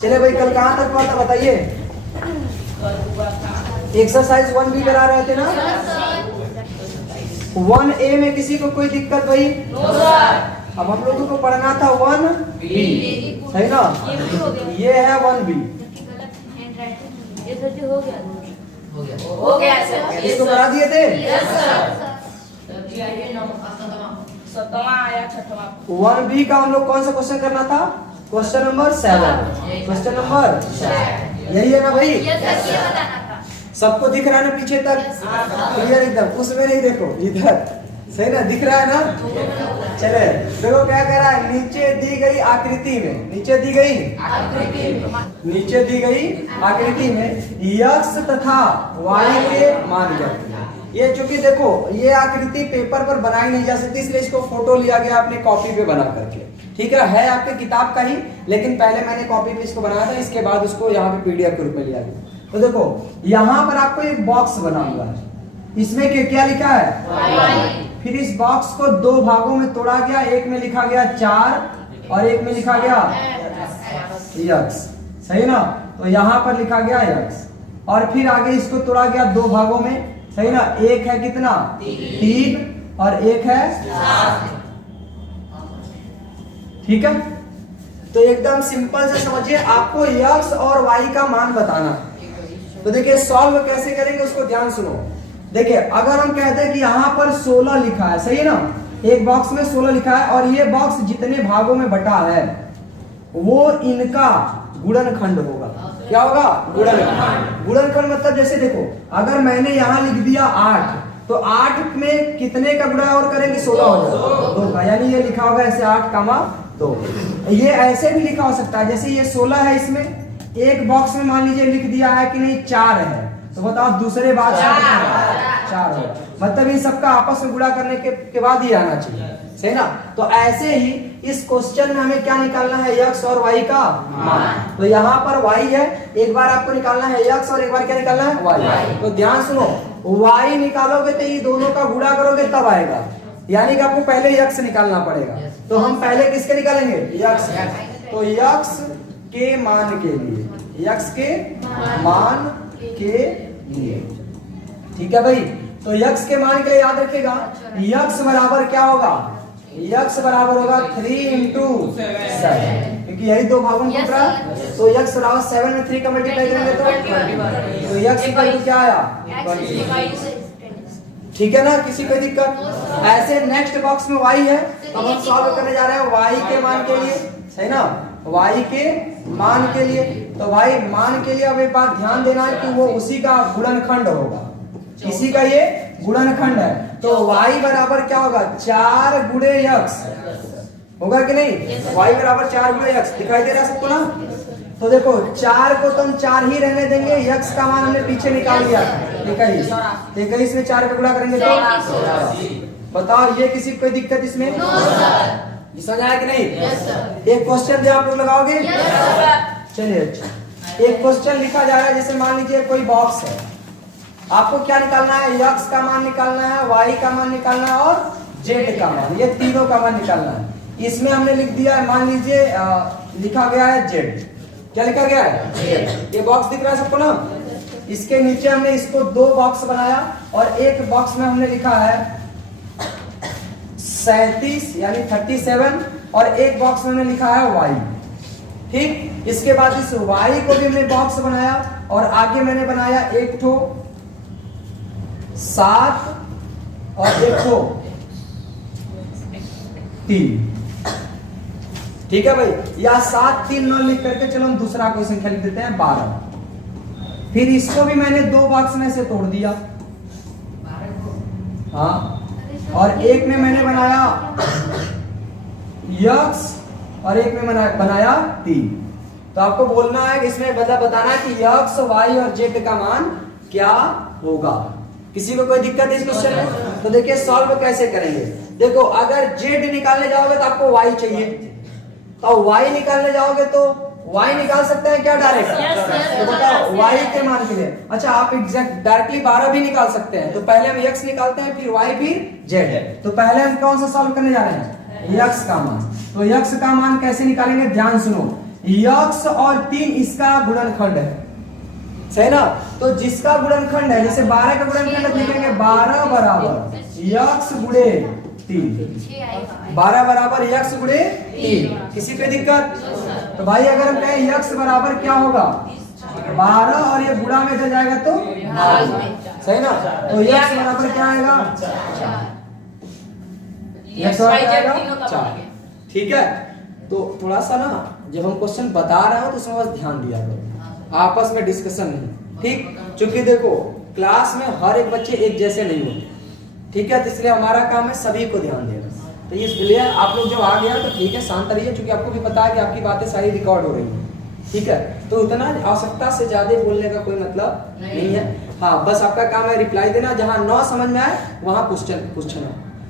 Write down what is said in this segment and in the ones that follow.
चले भाई, कल कहाँ तक हुआ था बताइए। एक्सरसाइज 1B करा रहे थे ना। 1A में किसी को कोई दिक्कत भाई? अब हम लोगों को पढ़ना था 1B, सही ना। ये है 1B। हो गया इसको करा दिए थे। 1B का हम लोग कौन सा क्वेश्चन करना था? Question number 7। क्वेश्चन नंबर यही है ना भाई? सबको दिख रहा है ना पीछे तक? क्लियर एकदम? उसमें नहीं, देखो इधर, सही ना, दिख रहा है ना। चले देखो क्या कह रहा है, नीचे दी गई आकृति में, नीचे दी गई आकृति में यक्ष तथा वाई के मान ज्ञात। ये चूंकि देखो ये आकृति पेपर पर बनाई नहीं जा सकती, इसलिए इसको फोटो लिया गया अपने कॉपी पे बना करके। ठीक है आपके किताब का ही, लेकिन पहले मैंने कॉपी पे इसको बनाया था, इसके बाद उसको यहाँ पे पीडीएफ के रूप में लिया गया। तो देखो यहाँ पर आपको एक बॉक्स बना हुआ है, इसमें क्या लिखा है? फिर इस बॉक्स को दो भागों में तोड़ा गया, एक में लिखा गया 4 और एक में लिखा गया यक्स, सही ना। तो यहाँ पर लिखा गया यक्स, और फिर आगे इसको तोड़ा गया दो भागों में, सही ना। एक है कितना? 3 और एक है 7। ठीक है, तो एकदम सिंपल से समझिए, आपको यक्स और वाई का मान बताना। तो देखिए सॉल्व कैसे करेंगे उसको ध्यान सुनो। देखिए अगर हम कहते हैं कि यहाँ पर 16 लिखा है, सही है ना, एक बॉक्स में 16 लिखा है और ये बॉक्स जितने भागों में बटा है वो इनका गुणनखंड होगा। क्या होगा? गुणनखंड। गुणनखंड मतलब जैसे देखो, अगर मैंने यहाँ लिख दिया 8, तो 8 में कितने का गुणा और करेंगे? 16 हो जाएगा, 2 का, यानी ये लिखा होगा ऐसे 8,2। ये ऐसे भी लिखा हो सकता है, जैसे ये 16 है, इसमें एक बॉक्स में मान लीजिए लिख दिया है कि नहीं 4 है, तो बताओ दूसरे बात 4 हो, मतलब इन सबका आपस में गुणा करने के बाद ही आना चाहिए, सही ना। तो ऐसे ही इस क्वेश्चन में हमें क्या निकालना है? यक्स और वाई का मान। तो यहाँ पर वाई है, एक बार आपको निकालना है यक्स और एक बार क्या निकालना है? वाई। तो ध्यान सुनो, वाई निकालोगे तो ये दोनों का गुणा करोगे तब आएगा, यानी कि आपको पहले यक्स निकालना पड़ेगा। तो हम पहले किसके निकालेंगे? यक्स। तो यक्स के मान के लिए, यक्स के मान के लिए, ठीक है भाई। तो यक्स के मान के लिए याद रखिएगा, यक्स बराबर क्या होगा? यक्स बराबर होगा 3 × 7, क्योंकि यही दो भागों में टूट रहा है। तो यक्स बराबर 7 में 3 का मल्टीप्लाई करेंगे तो यक्स इक्वल टू क्या आया? 20। ठीक है ना, किसी कोई दिक्कत? ऐसे नेक्स्ट बॉक्स में वाई है, अब हम सॉल्व करने जा रहे हैं वाई के मान के लिए, सही ना, वाई के मान के लिए। तो भाई मान के लिए अब एक बात ध्यान देना है कि वो उसी का गुणनखंड होगा, इसी का ये गुणनखंड है। तो y बराबर क्या होगा? 4 × यक्स होगा कि नहीं? y बराबर 4 × यक्स, दिखाई दे रहा है सबको ना। तो देखो 4 को तो हम 4 ही रहने देंगे, यक्स का मान हमने पीछे निकाल लिया, 21 में 4 का गुणा करेंगे तो बताओ ये किसी कोई दिक्कत इसमें? समझ आया कि नहीं? एक क्वेश्चन दिया आप लोग लगाओगे? चलिए अच्छा, एक क्वेश्चन लिखा जा रहा है, जैसे मान लीजिए कोई बॉक्स है, आपको क्या निकालना है? यक्स का मान निकालना है, वाई का मान निकालना है और जेड का मान, ये तीनों का मान निकालना है। इसमें हमने लिख दिया है, मान लीजिए लिखा गया है जेड। क्या लिखा गया है? ये बॉक्स दिख रहा है सबको ना। इसके नीचे हमने इसको 2 बॉक्स बनाया और एक बॉक्स में हमने लिखा है 37 यानी 37 और एक बॉक्स में हमने लिखा है वाई। ठीक, इसके बाद इस वाई को भी हमने बॉक्स बनाया और आगे मैंने बनाया एक ठो 7 और एक ठो 3। ठीक है भाई, या 7 3 9 लिख करके चलो हम दूसरा कोई संख्या लिख देते हैं 12। फिर इसको भी मैंने 2 बॉक्स में से तोड़ दिया, हाँ, और एक में मैंने बनाया यक्स और एक में बनाया 3। तो आपको बोलना है, इसमें बताना है कि यक्स, वाई और जेड का मान क्या होगा। किसी को कोई दिक्कत है इस क्वेश्चन में? तो देखिए सॉल्व कैसे करेंगे। देखो अगर जेड निकालने जाओगे तो आपको वाई चाहिए, तो वाई निकालने जाओगे तो वाई निकाल सकते हैं क्या डायरेक्ट? तो बताओ वाई के मान के लिए। अच्छा, आप एग्जैक्ट डायरेक्टली 12 भी निकाल सकते हैं। तो पहले हम एक्स निकालते हैं, फिर वाई, फिर जेड। तो पहले हम कौन सा सॉल्व करने जा रहे हैं? यक्स का मान। तो यक्स का मान कैसे निकालेंगे? ध्यान सुनो, यक्स और 3 इसका गुणनखंड है, सही ना। तो जिसका गुणनखंड है, जैसे 12 का गुणनखंड लिखेंगे 12 बराबर यक्स गुणे 3, 12 बराबर यक्स गुणे 3। किसी पे दिक्कत? तो भाई अगर हम कहें यक्स बराबर क्या होगा 12 और ये गुणा में चल जाएगा तो सही ना। तो यक्स बराबर क्या आएगा यक्स बराबर आएगा 4। ठीक है। तो थोड़ा सा ना जब हम क्वेश्चन बता रहे हो तो उसमें बस ध्यान दिया करो, आपस में डिस्कशन नहीं, ठीक। क्योंकि देखो क्लास में हर एक बच्चे एक जैसे नहीं होते, ठीक है। तो इसलिए हमारा काम है सभी को ध्यान देना। तो इसलिए आप लोग जब आ गया तो ठीक है, शांत रहिए, क्योंकि आपको भी पता है कि आपकी बातें सारी रिकॉर्ड हो रही हैं, ठीक है। तो उतना आवश्यकता से ज्यादा बोलने का कोई मतलब नहीं है। हाँ, बस आपका काम है रिप्लाई देना, जहां न समझ में आए वहां क्वेश्चन पूछना।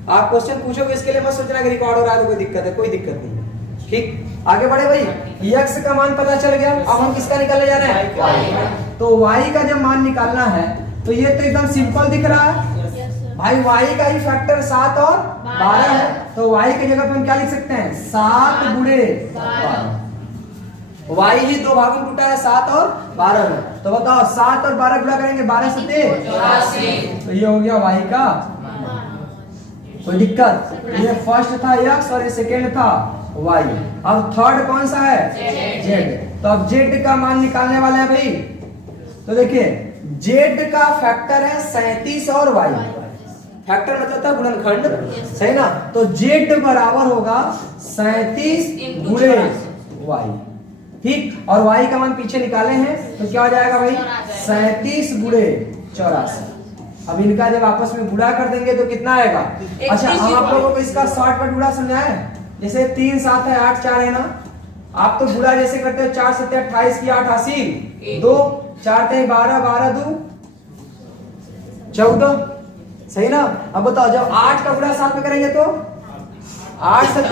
आप क्वेश्चन पूछोगे इसके लिए मत सोचना कि रिकॉर्ड हो रहा है तो कोई दिक्कत है, कोई दिक्कत नहीं है, ठीक। आगे बढ़े भाई। यक्स का मान पता चल गया, अब हम किसका निकालने जा रहे हैं? तो y का जब मान निकालना है तो ये तो एकदम सिंपल दिख रहा है भाई, y का ही फैक्टर 7 और 12 है, तो y की जगह पे हम क्या लिख सकते हैं 7 गुणे 12। y ही दो भागों में टूटा है 7 और 12 में। तो बताओ 7 और 12 गुणा करेंगे 12 से 83, तो ये हो गया y का। कोई दिक्कत? ये फर्स्ट था x और ये सेकेंड था y। अब थर्ड कौन सा है z। तो अब z का मान निकालने वाले हैं भाई। तो देखिए z का फैक्टर है 37 और y, फैक्टर मतलब था गुणनखंड, सही ना। तो z बराबर होगा 37 गुणे y, ठीक। और y का मान पीछे निकाले हैं तो क्या हो जाएगा भाई 37 गुणे 84। अब इनका जब आपस में गुणा कर देंगे तो कितना आएगा? अच्छा, हम आप लोगों को इसका शॉर्टकट गुणा समझाएं। जैसे 3 7 है 8 4 है ना, आप तो गुणा जैसे करते हो 4 7 28 की 8 80, 2 4 3 12 12 2 14, सही ना। अब बताओ जब 8 का गुणा 7 में करेंगे तो 8 7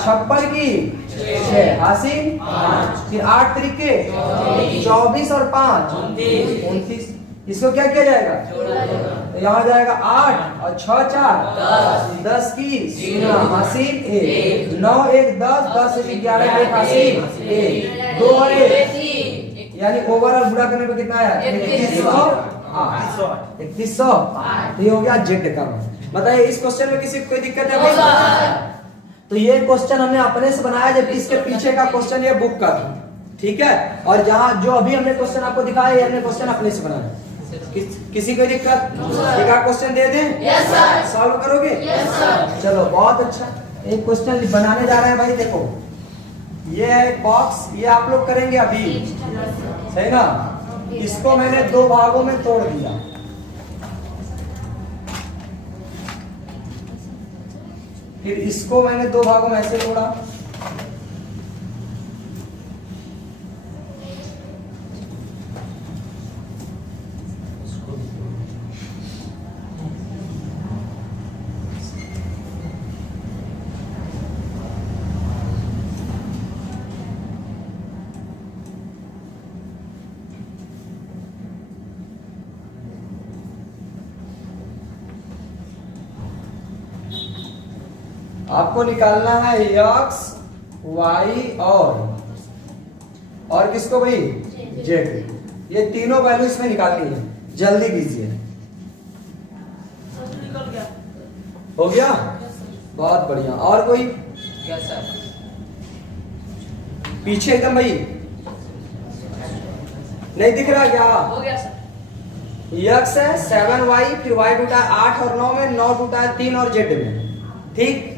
56 की 6 80, फिर 8 तरीके 24 और 5 29। इसको क्या किया जाएगा? तो यहाँ जाएगा 8 और 6 4 10 की 80 1 9 1 10 10 1 11 1 80 1 2 और 1, यानी ओवरऑल गुणा करने पे कितना आया 3100। तो ये हो गया जेड का मान। बताइए इस क्वेश्चन में किसी को कोई दिक्कत है भाई? तो ये क्वेश्चन हमने अपने से बनाया, जबकि इसके पीछे का क्वेश्चन ये बुक का था, ठीक है। और जहां जो अभी हमने क्वेश्चन आपको दिखाया ये हमने क्वेश्चन अपने से बनाया। किसी को दिक्कत? एक क्वेश्चन दे दें? Yes sir. सॉल्व करोगे? Yes sir. चलो बहुत अच्छा। एक क्वेश्चन बनाने जा रहे हैं भाई। देखो ये है एक बॉक्स, ये आप लोग करेंगे अभी, सही ना। इसको मैंने 2 भागों में तोड़ दिया, फिर इसको मैंने 2 भागों में ऐसे तोड़ा, आपको निकालना है x y और किसको भाई z। ये तीनों वैल्यू इसमें निकालनी है, जल्दी कीजिए। हो गया? बहुत बढ़िया। और कोई? Yes sir. पीछे एकदम भाई नहीं दिख रहा क्या? हो गया सर। x है 7y, फिर y टूटा है 8 और 9 में, 9 टूटा है 3 और z में, ठीक।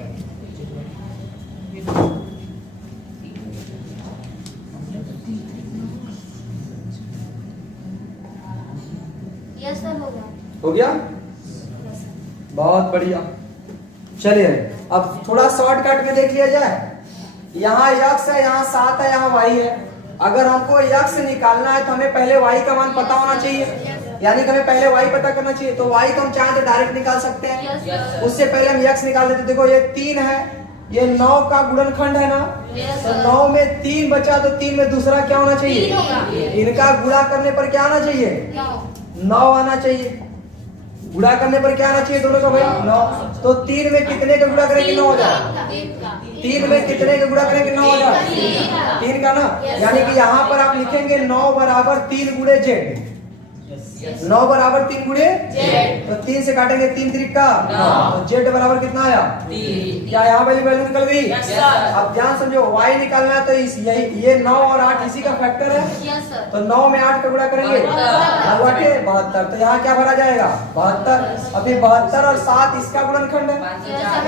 यस सर, हो गया। हो गया? बहुत बढ़िया। चलिए अब थोड़ा शॉर्टकट में देख लिया जाए। यहाँ x है, यहाँ 7 है, यहाँ y है। अगर हमको x निकालना है तो हमें पहले y का मान पता होना चाहिए, यानी कि हमें पहले y पता करना चाहिए। तो y को हम चाहें तो डायरेक्ट निकाल सकते हैं। उससे पहले हम x निकाल देते। देखो ये 3 है, ये 9 का गुणनखंड है ना, तो 9 में 3 बचा तो 3 में दूसरा क्या होना चाहिए? इनका गुणा करने पर क्या आना चाहिए? 9 आना चाहिए। गुणा करने पर क्या आना चाहिए दोनों का भाई 9। तो 3 में कितने का गुणा करें कितना हो जाए? 3 में कितने का गुणा करें कितना हो जाए? 3 का ना। यानी कि यहाँ पर आप लिखेंगे 9 बराबर 3 गुणे जेड। 9 बराबर 3 गुणे जेड। तो 3 से काटेंगे 3 त्रिका 9। तो जेड बराबर कितना आया? 3। क्या यहाँ वाली वैल्यू निकल गई? अब ध्यान समझो, y निकालना है तो इस यही ये 9 और 8 इसी का फैक्टर है। तो 9 में 8 का गुणा करेंगे 72। तो यहाँ क्या भरा जाएगा? 72। अभी 72 और 7 इसका गुणनखंड है।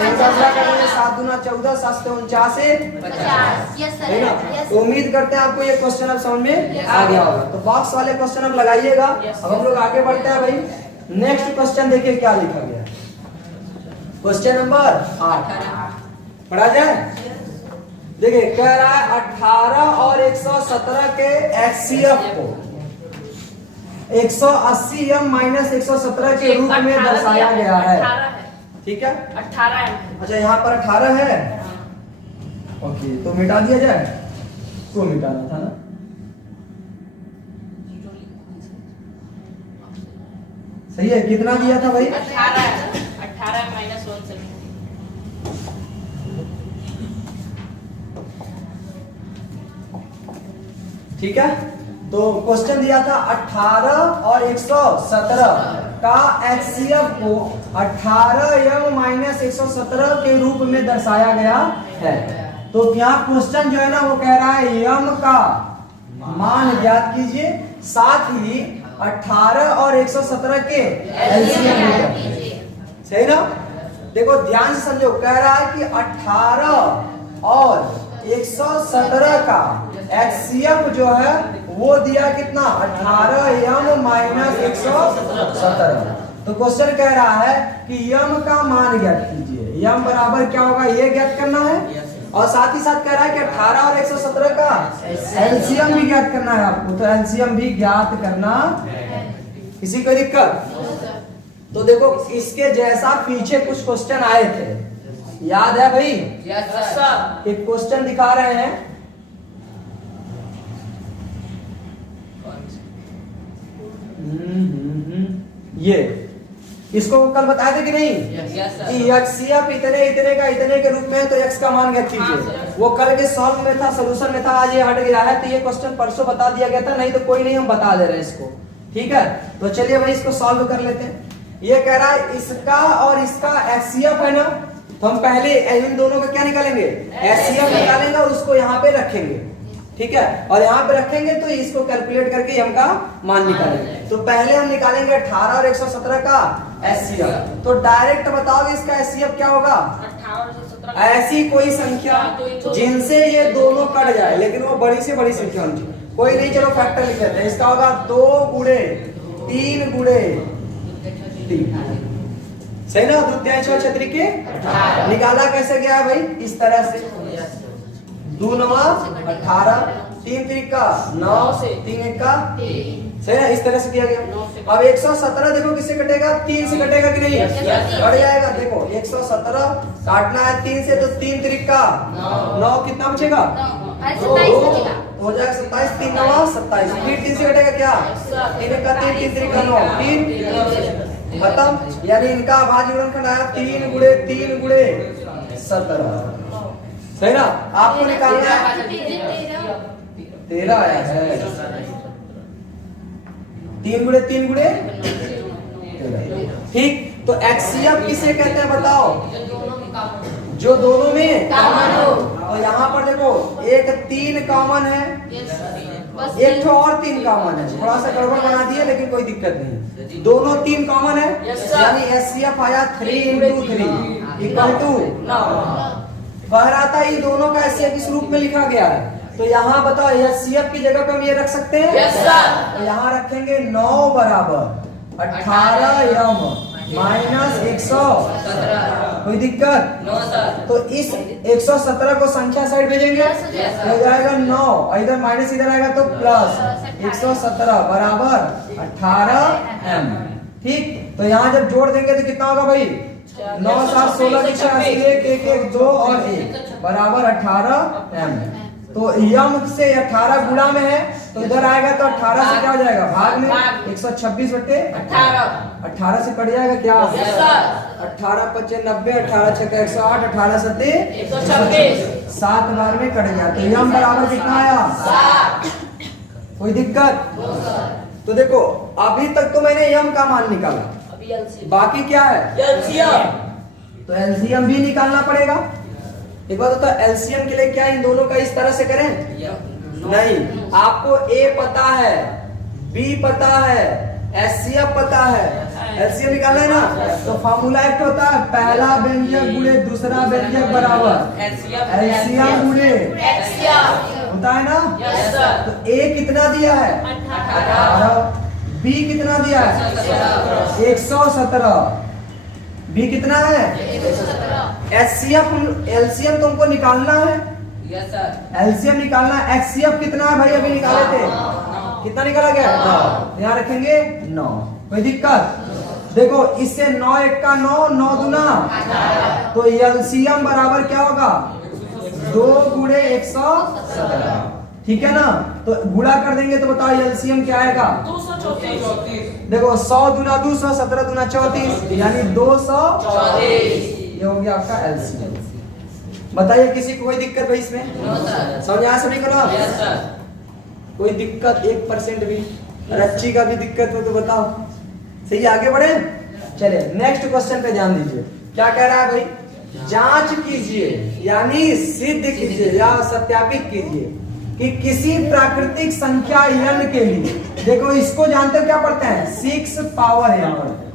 इनका गुणा करेंगे 7 दूना 14, 7 से 49 है ना। तो उम्मीद करते हैं आपको ये क्वेश्चन अब समझ में आ गया होगा। तो बॉक्स वाले क्वेश्चन अब लगाइएगा। अब हम लोग आगे बढ़ते हैं भाई। नेक्स्ट क्वेश्चन देखिए क्या लिखा गया। क्वेश्चन नंबर 8 पढ़ा जाए। देखिए कह रहा है 18 और 117 के HCF को 180m माइनस 117 के रूप में दर्शाया गया है। ठीक है 18। अच्छा यहाँ पर 18 है। ओके तो मिटा दिया जाए। को मिटाना था ना। सही है। कितना दिया था भाई? 18 माइनस 1 ठीक है। तो क्वेश्चन दिया था 18 और 117 का HCF को 18m माइनस 117 के रूप में दर्शाया गया है। तो यहाँ क्वेश्चन जो है ना वो कह रहा है m का मान ज्ञात कीजिए, साथ ही 18 और 117 के LCM सही ना। देखो ध्यान से समझो, कह रहा है कि 18 और 117 का HCF जो है वो दिया कितना? 18m minus 117। तो क्वेश्चन कह रहा है कि m का मान ज्ञात कीजिए। m बराबर क्या होगा ये ज्ञात करना है, और साथ ही साथ कह रहा है कि 18 और 117 का LCM भी ज्ञात करना है आपको। तो LCM भी ज्ञात करना। किसी को दिक्कत? तो देखो इसके जैसा पीछे कुछ क्वेश्चन आए थे, याद है भाई? एक क्वेश्चन दिखा रहे हैं। ये इसको कल बताए थे कि नहीं? कि HCF इतने इतने का इतने के रूप में, तो x का मान ज्ञात कीजिए। वो कल के सॉल्व में था, सोल्यूशन में था, आज ये हट गया है। तो ये क्वेश्चन परसों बता दिया गया था, नहीं तो कोई नहीं, हम बता दे रहे हैं इसको। ठीक है तो चलिए भाई इसको सॉल्व कर लेते हैं। ये कह रहा है इसका और इसका HCF है ना, तो हम पहले इन दोनों का क्या निकालेंगे? HCF निकालेंगे और उसको यहाँ पे रखेंगे। ठीक है, और यहाँ पे रखेंगे तो इसको कैलकुलेट करके हम का मान निकालेंगे। तो पहले हम निकालेंगे 18 और 117 का HCF। तो डायरेक्ट बताओगे इसका HCF क्या होगा? 18 और 117 ऐसी कोई संख्या जिनसे ये दोनों कट जाए, लेकिन वो बड़ी से बड़ी संख्या होनी चाहिए। कोई नहीं, चलो फैक्टर लिख लेते हैं। इसका होगा 2 गुणे 3 गुणे 3। सही ना। द्वितीयांश और छतरी के निकाला कैसे गया है भाई? इस तरह से 2 9 18, 3 त्रिका 9, 3 1 का सही ना। इस तरह से किया गया। अब 117 देखो किससे कटेगा? 3 से कटेगा कि नहीं? कट जाएगा। देखो 117 काटना है 3 से, तो 3 त्रिका 9, कितना बचेगा? 27 हो जाएगा 27, 3 9 27। फिर 3 से कटेगा क्या? 3 का 3, 3 त्रिका 9, 3 खत्म। यानी इनका अभाज्य गुणनखंड आया 3 गुणे 3 गुणे 17। सही ना। आपको निकालना है 13 आया है। 3 गुणे 3 गुणे 13। ठीक। तो HCF किसे कहते हैं बताओ? जो दोनों में कॉमन हो। और यहाँ पर देखो एक 3 कॉमन है, एक तो और 3 कॉमन है। थोड़ा सा गड़बड़ बना दिए लेकिन कोई दिक्कत नहीं। दोनों 3 कॉमन है, यानी HCF आया 3 × 3 इक्वल टू 9। बहराता ये दोनों का HCF इस रूप में लिखा गया है। तो यहाँ बताओ HCF की जगह पे हम ये रख सकते हैं? तो यहाँ रखेंगे 9 बराबर 18m माइनस 117। कोई दिक्कत? तो इस 117 को संख्या साइड भेजेंगे, हो जाएगा 9, इधर माइनस इधर आएगा तो प्लस 117 बराबर 18m। ठीक। तो यहाँ जब जोड़ देंगे तो कितना होगा भाई? 9 7 16 86 1 1 1 2 और 1 बराबर 18m। तो m से 18 गुणा में है तो इधर आएगा तो 18 से क्या हो जाएगा भाग में भाग। 126 बटे 18 से कट जाएगा क्या? Yes, sir. 18 पच्चे 90, 18 छक्का 108, 18 सत्ते 126। 7 बार में कट गया। तो यम बराबर कितना आया? कोई दिक्कत? तो देखो अभी तक तो मैंने यम का मान निकाला, अभी एलसीएम बाकी क्या है? एलसीएम तो एलसीएम भी निकालना पड़ेगा। एक बात होता है एलसीएम के लिए क्या इन दोनों का इस तरह से करें? नहीं, आपको ए पता है, बी पता है, एचसीएफ पता है, एलसीएम निकालना है ना। तो फार्मूला एक होता है पहला व्यंजक गुणे दूसरा व्यंजक बराबर एलसीएम गुणे होता है ना। Yes sir. तो ए कितना दिया है? 18, बी कितना दिया है? 117, बी कितना है? एचसीएफ एलसीएम तुमको निकालना है, यस सर। एलसीएम निकालना है। एचसीएफ कितना है भाई? अभी निकाले थे, कितना निकाला गया? 9। यहाँ रखेंगे 9। कोई दिक्कत? देखो इससे 9 1 का 9, 9 दूना, तो एलसीएम बराबर क्या होगा? 2 गुणे 117। ठीक है ना। तो गुणा कर देंगे तो बताओ एलसीएम क्या आएगा? 234। देखो 100 दूना 200, 17 दूना 34, यानी 234। ये हो गया आपका एलसीएम। बताइए किसी को कोई दिक्कत भाई इसमें? समझ आया सभी को ना? Yes sir. कोई दिक्कत 1% भी? रच्ची का भी दिक्कत हो तो बताओ। सही, आगे बढ़े। चले नेक्स्ट क्वेश्चन पे ध्यान दीजिए। क्या कह रहा है भाई? जांच कीजिए यानी सिद्ध कीजिए या सत्यापित कीजिए कि किसी प्राकृतिक संख्या n के लिए, देखो इसको जानते हो क्या पढ़ते हैं? 6 पावर n पढ़ते हैं,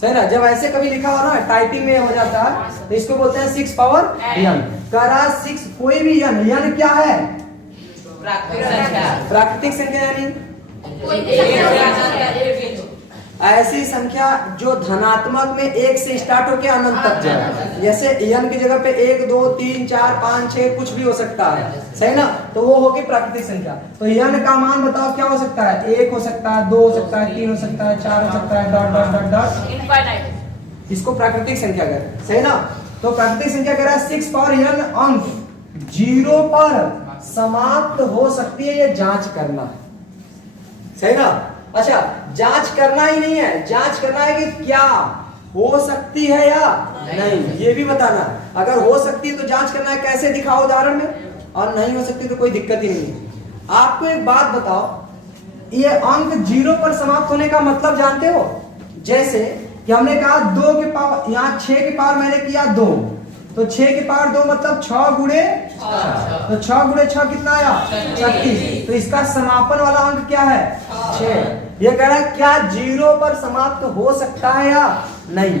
सही ना। जब ऐसे कभी लिखा हो ना टाइपिंग में हो जाता है तो इसको बोलते हैं 6 पावर n। करा 6 कोई भी n क्या है? प्राकृतिक संख्या। प्राकृतिक संख्या यानी कोई भी संख्या ऐसी संख्या जो धनात्मक में 1 से स्टार्ट होकर अनंत तक जाए। जैसे n की जगह पे 1 2 3 4 5 6 कुछ भी हो सकता है, सही ना। तो वो होगी प्राकृतिक संख्या। तो n का मान बताओ क्या हो सकता है? 1 हो सकता है, 2 हो सकता है, 3 हो सकता है, 4 हो सकता है, dot dot dot dot infinite. इसको प्राकृतिक संख्या कहते हैं, सही ना। तो प्राकृतिक संख्या कह रहा है 6 पावर n अंक 0 पर समाप्त हो सकती है, ये जांच करना है, सही ना। अच्छा, जांच करना ही नहीं है, जांच करना है कि क्या हो सकती है या नहीं, ये भी बताना। अगर हो सकती है तो जांच करना है, कैसे दिखाओ उदाहरण में, और नहीं हो सकती तो कोई दिक्कत ही नहीं है। आपको एक बात बताओ, ये अंक 0 पर समाप्त होने का मतलब जानते हो? जैसे कि हमने कहा 2 के पावर, यहाँ 6 के पावर मैंने किया 2, तो 6 के पावर 2 मतलब 6 गुणे 6, तो 6 गुणे 6 कितना आया? 36। तो इसका समापन वाला अंक क्या है? 6। ये कह रहा है क्या 0 पर समाप्त हो सकता है या नहीं।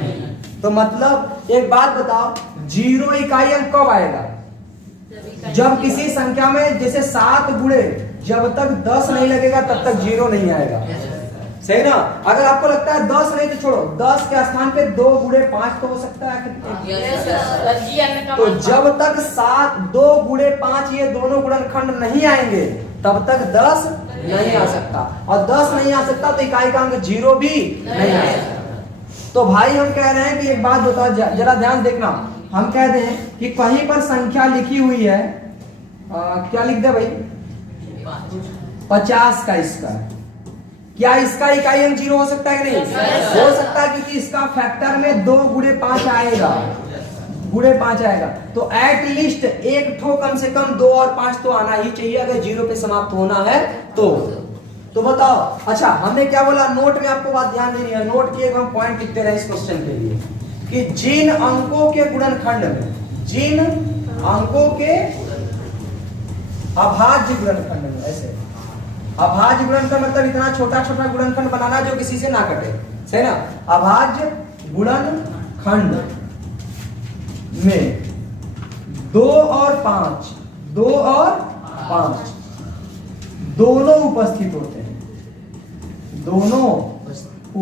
तो मतलब एक बात बताओ, 0 इकाई अंक कब आएगा? जब किसी संख्या में जैसे 7 गुणे जब तक 10 नहीं लगेगा तब तक 0 नहीं आएगा, सही ना। अगर आपको लगता है 10 नहीं तो छोड़ो, 10 के स्थान पे 2 गुणे 5 तो हो सकता है। तो जब तक 2 गुणे 5 ये दोनों गुणनखंड नहीं आएंगे तब तक 10 नहीं आ सकता, और 10 नहीं आ सकता तो इकाई का अंक 0 भी नहीं आ सकता। तो भाई हम कह रहे हैं कि एक बात बताओ, जरा ध्यान देखना। हम कह दें कि कहीं पर संख्या लिखी हुई है, क्या लिख दे भाई? 50 का इसका, क्या इसका इकाई अंक 0 हो सकता है कि नहीं? हो सकता है, क्योंकि इसका फैक्टर में 2 गुणे 5 आएगा, गुणे 5 आएगा। तो एट लीस्ट एक ठो कम से कम 2 और 5 तो आना ही चाहिए अगर 0 पे समाप्त होना है तो बताओ। अच्छा, हमने क्या बोला? नोट में आपको बात ध्यान देनी है, नोट किए हम पॉइंट लिखते रहे इस क्वेश्चन के लिए कि जिन अंकों के गुणनखंड में, जिन अंकों के अभाज्य गुणनखंड में, ऐसे अभाज्य गुणनखंड मतलब इतना छोटा छोटा गुणनखंड बनाना जो किसी से ना कटे, सही ना। अभाज्य गुणनखंड में 2 और 5, 2 और 5 दोनों उपस्थित होते हैं, दोनों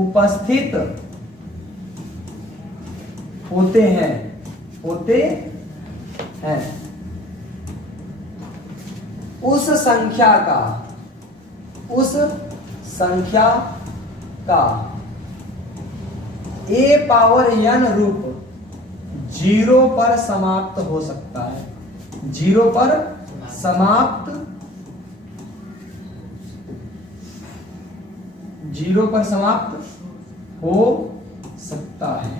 उपस्थित होते हैं, होते हैं। उस संख्या का a पावर n रूप 0 पर समाप्त हो सकता है, 0 पर समाप्त जीरो पर समाप्त हो सकता है।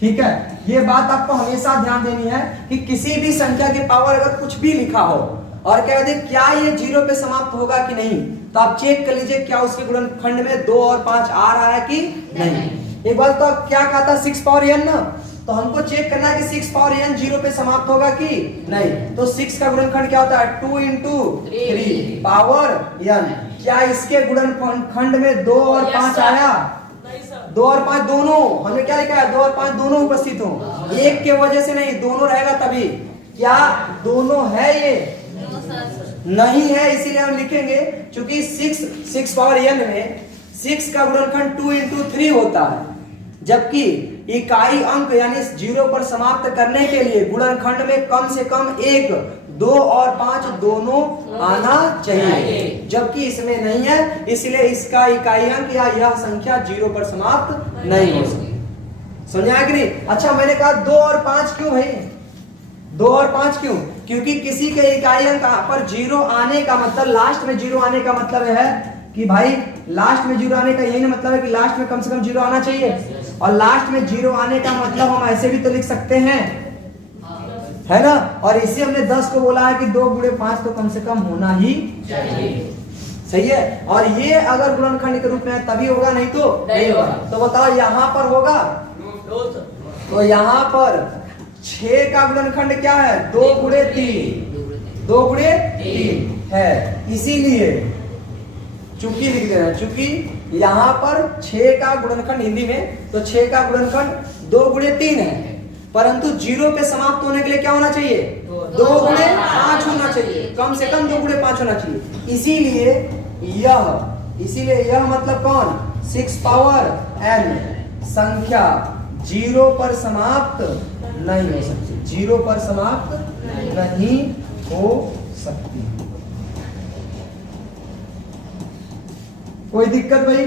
ठीक है, ये बात आपको हमेशा ध्यान देनी है कि किसी भी संख्या के पावर अगर कुछ भी लिखा हो और कह दे क्या ये जीरो पे समाप्त होगा कि नहीं, तो आप चेक कर लीजिए क्या उसके गुणनखंड में 2 और 5 आ रहा है कि नहीं। एक बार तो क्या कहा था 6 पावर n ना, तो हमको चेक करना है कि 6 पावर n जीरो पे समाप्त होगा कि नहीं। तो 6 का गुणनखंड क्या होता है 2 into 3 पावर n। क्या इसके गुणनखंड में 2 और 5 आया? 2 और 5 दोनों, हमने क्या लिखा है 2 और 5 दोनों उपस्थित हो, एक के वजह से नहीं, दोनों रहेगा तभी। क्या दोनों है? ये नहीं है, इसीलिए हम लिखेंगे क्योंकि 6 पावर n में 6 का गुणनखंड 2 into 3 होता है, जबकि इकाई अंक यानी जीरो पर समाप्त करने के लिए गुणनखंड में कम से कम 1, 2 और 5 दोनों आना चाहिए, जबकि इसमें नहीं है, इसलिए इसका इकाई अंक या यह संख्या जीरो पर समाप्त नहीं हो सकती। समझा कि नहीं? अच्छा, मैंने कहा 2 और 5 क्यों भाई? 2 और 5 क्यों? क्योंकि किसी के इकाई अंक पर जीरो आने का मतलब, लास्ट में जीरो आने का मतलब है कि भाई लास्ट में जीरो आने का यही मतलब है कि लास्ट में कम से कम जीरो आना चाहिए, और लास्ट में जीरो आने का मतलब हम ऐसे भी तो लिख सकते हैं, है ना। और इसी हमने 10 को बोला है कि 2 गुणे 5 तो कम से कम होना ही चाहिए। सही है, और ये अगर गुणनखंड के रूप में है तभी होगा, नहीं तो नहीं होगा। तो बताओ यहाँ पर होगा? तो यहाँ पर 6 का गुणनखंड क्या है 2 गुणे 3, 2 गुणे 3 है, इसीलिए चूंकि लिख देना, चूंकि यहाँ पर 6 का गुणनखंड हिंदी में, तो 6 का गुणनखंड 2 गुणे 3 है, परंतु जीरो पे समाप्त होने के लिए क्या होना चाहिए 2 गुणे 5 होना चाहिए, कम से कम 2 गुणे 5 होना चाहिए। इसीलिए यह मतलब कौन 6 पावर n संख्या जीरो पर समाप्त नहीं हो सकती, जीरो पर समाप्त नहीं हो सकती। कोई दिक्कत भाई?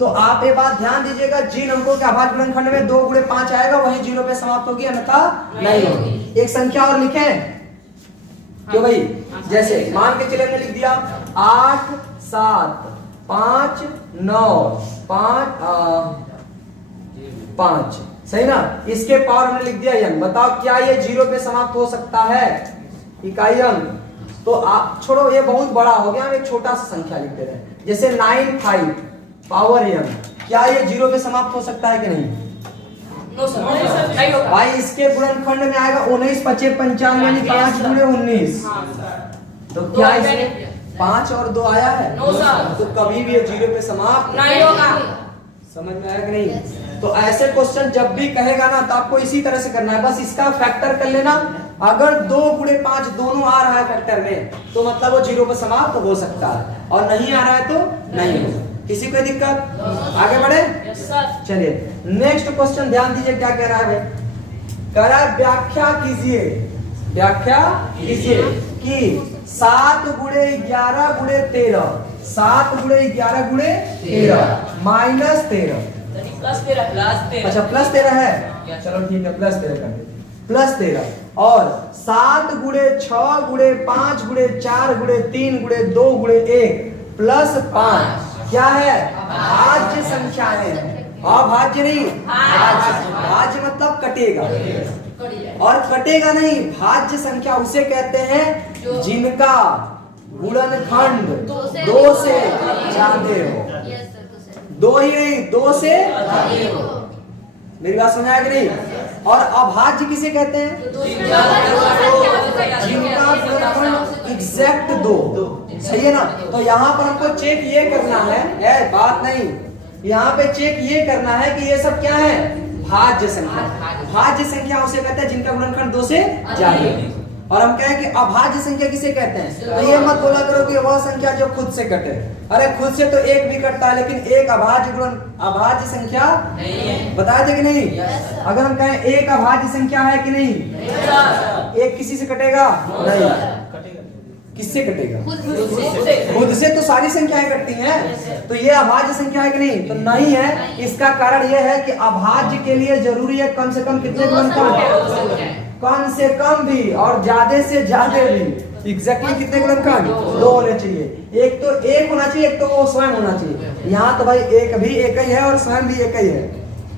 तो आप ये बात ध्यान दीजिएगा, जिन अंकों के अभाज्य गुणनखंड में 2 गुणे 5 आएगा वही जीरो पे समाप्त होगी, अन्यथा नहीं होगी। एक संख्या और लिखें क्यों भाई? जैसे मान के चले हमने लिख दिया 8 7 5 9 5, सही ना। इसके पावर हमने लिख दिया n। बताओ क्या ये जीरो पे समाप्त हो सकता है इकाई अंक? तो आप छोड़ो, ये बहुत बड़ा हो गया, हम एक छोटा सा संख्या लिख दे रहे हैं, जैसे 9 5 पावर n। क्या ये जीरो पे समाप्त हो सकता है कि नहीं? नो सर, नहीं होगा भाई। इसके गुणनखंड में आएगा 19 25 95 यानी 5 गुणे 19, तो क्या इसमें 5 और 2 आया है? No sir. तो कभी भी ये जीरो पे समाप्त नहीं होगा। समझ में आया कि नहीं? तो ऐसे क्वेश्चन जब भी कहेगा ना, तो आपको इसी तरह से करना है, बस इसका फैक्टर कर लेना। अगर 2 गुणे 5 दोनों आ रहा है फैक्टर में, तो मतलब वो जीरो पर समाप्त हो सकता है, और नहीं आ रहा है तो नहीं हो। किसी को दिक्कत? आगे बढ़े? चलिए नेक्स्ट क्वेश्चन ध्यान दीजिए क्या कह रहा है भाई। कह रहा है व्याख्या कीजिए कि 7 गुणे 11 गुणे 13, 7 गुणे 11 गुणे 13 माइनस 13, प्लस 13, अच्छा प्लस 13 है, चलो ठीक है प्लस 13 कर देते, प्लस 13, और 7 गुणे 6 गुणे 5 गुणे 4 गुणे 3 गुणे 2 गुणे 1 प्लस 5 क्या है? भाज्य संख्या है। अभाज्य नहीं, भाज्य मतलब कटेगा, और कटेगा नहीं, भाज्य संख्या उसे कहते हैं जिनका गुणनखंड 2 से ज्यादा हो। 2 ही नहीं, 2 से मेरी बात समझ आया कि नहीं? और अभाज्य किसे कहते हैं? जिनका गुणनखंड एग्जैक्ट 2, सही है ना। तो यहाँ पर हमको चेक ये करना है, बात नहीं, यहाँ पे चेक ये करना है कि ये सब क्या है? भाज्य संख्या। भाज्य संख्या उसे कहते हैं जिनका गुणनखंड 2 से ज्यादा। और हम कहें कि अभाज्य संख्या किसे कहते हैं? तो ये मत बोला करो कि वह संख्या जो खुद से कटे, अरे खुद से तो एक भी कटता है, लेकिन एक अभाज्य संख्या नहीं है। बता दे कि नहीं? अगर हम कहें एक अभाज्य संख्या है कि नहीं? एक किसी से कटेगा नहीं, किससे कटेगा? खुद से तो सारी संख्याएं कटती हैं, तो ये अभाज्य संख्या है कि नहीं? तो नहीं है। इसका कारण यह है कि अभाज्य के लिए जरूरी है कम से कम कितने गुणनखंड? कम से कम भी और ज्यादा से ज्यादा भी। एग्जैक्टली कितने गुणनखंड? दो होने चाहिए। एक तो एक होना चाहिए, एक तो वो स्वयं होना चाहिए। यहाँ तो भाई एक भी एक ही है और स्वयं भी एक ही है,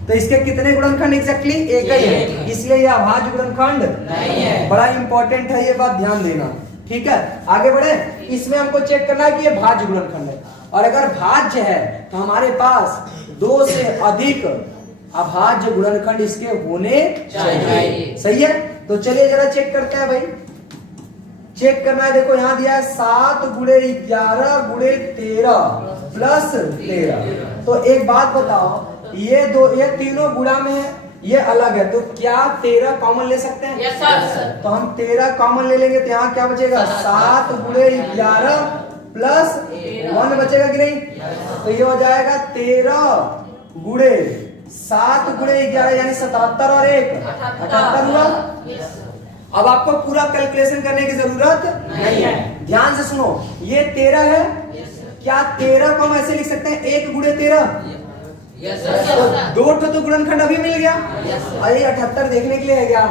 तो इसके कितने गुणनखंड एग्जैक्टली? एक ही है, इसलिए ये अभाज्य गुणनखंड नहीं है। बड़ा इंपॉर्टेंट है ये बात, ध्यान देना। ठीक है, आगे बढ़े। इसमें हमको चेक करना है कि ये भाज्य गुणनखंड है, और अगर भाज्य है तो हमारे पास दो से अधिक अभाज्य गुणनखंड इसके होने चाहिए। सही है, तो चलिए जरा चेक करते हैं भाई। चेक करना है, देखो यहाँ दिया है 7 गुणे 11 गुणे 13 प्लस 13। तो एक बात बताओ, ये तीनों गुणा में है, ये अलग है, तो क्या 13 कॉमन ले सकते हैं? Yes sir. तो हम 13 कॉमन ले लेंगे, तो यहाँ क्या बचेगा? 7 गुणे 11 प्लस 1 बचेगा कि नहीं? तो ये हो जाएगा 13 गुणे 7 गुणे 11 यानी 77 और 1 78 हुआ। अब आपको पूरा कैलकुलेशन करने की जरूरत नहीं है, ध्यान से सुनो। ये 13 है, क्या 13 को हम ऐसे लिख सकते हैं 1 गुणे 13? तो दो तो गुणनखंड अभी मिल गया। अरे 78 देखने के लिए है क्या?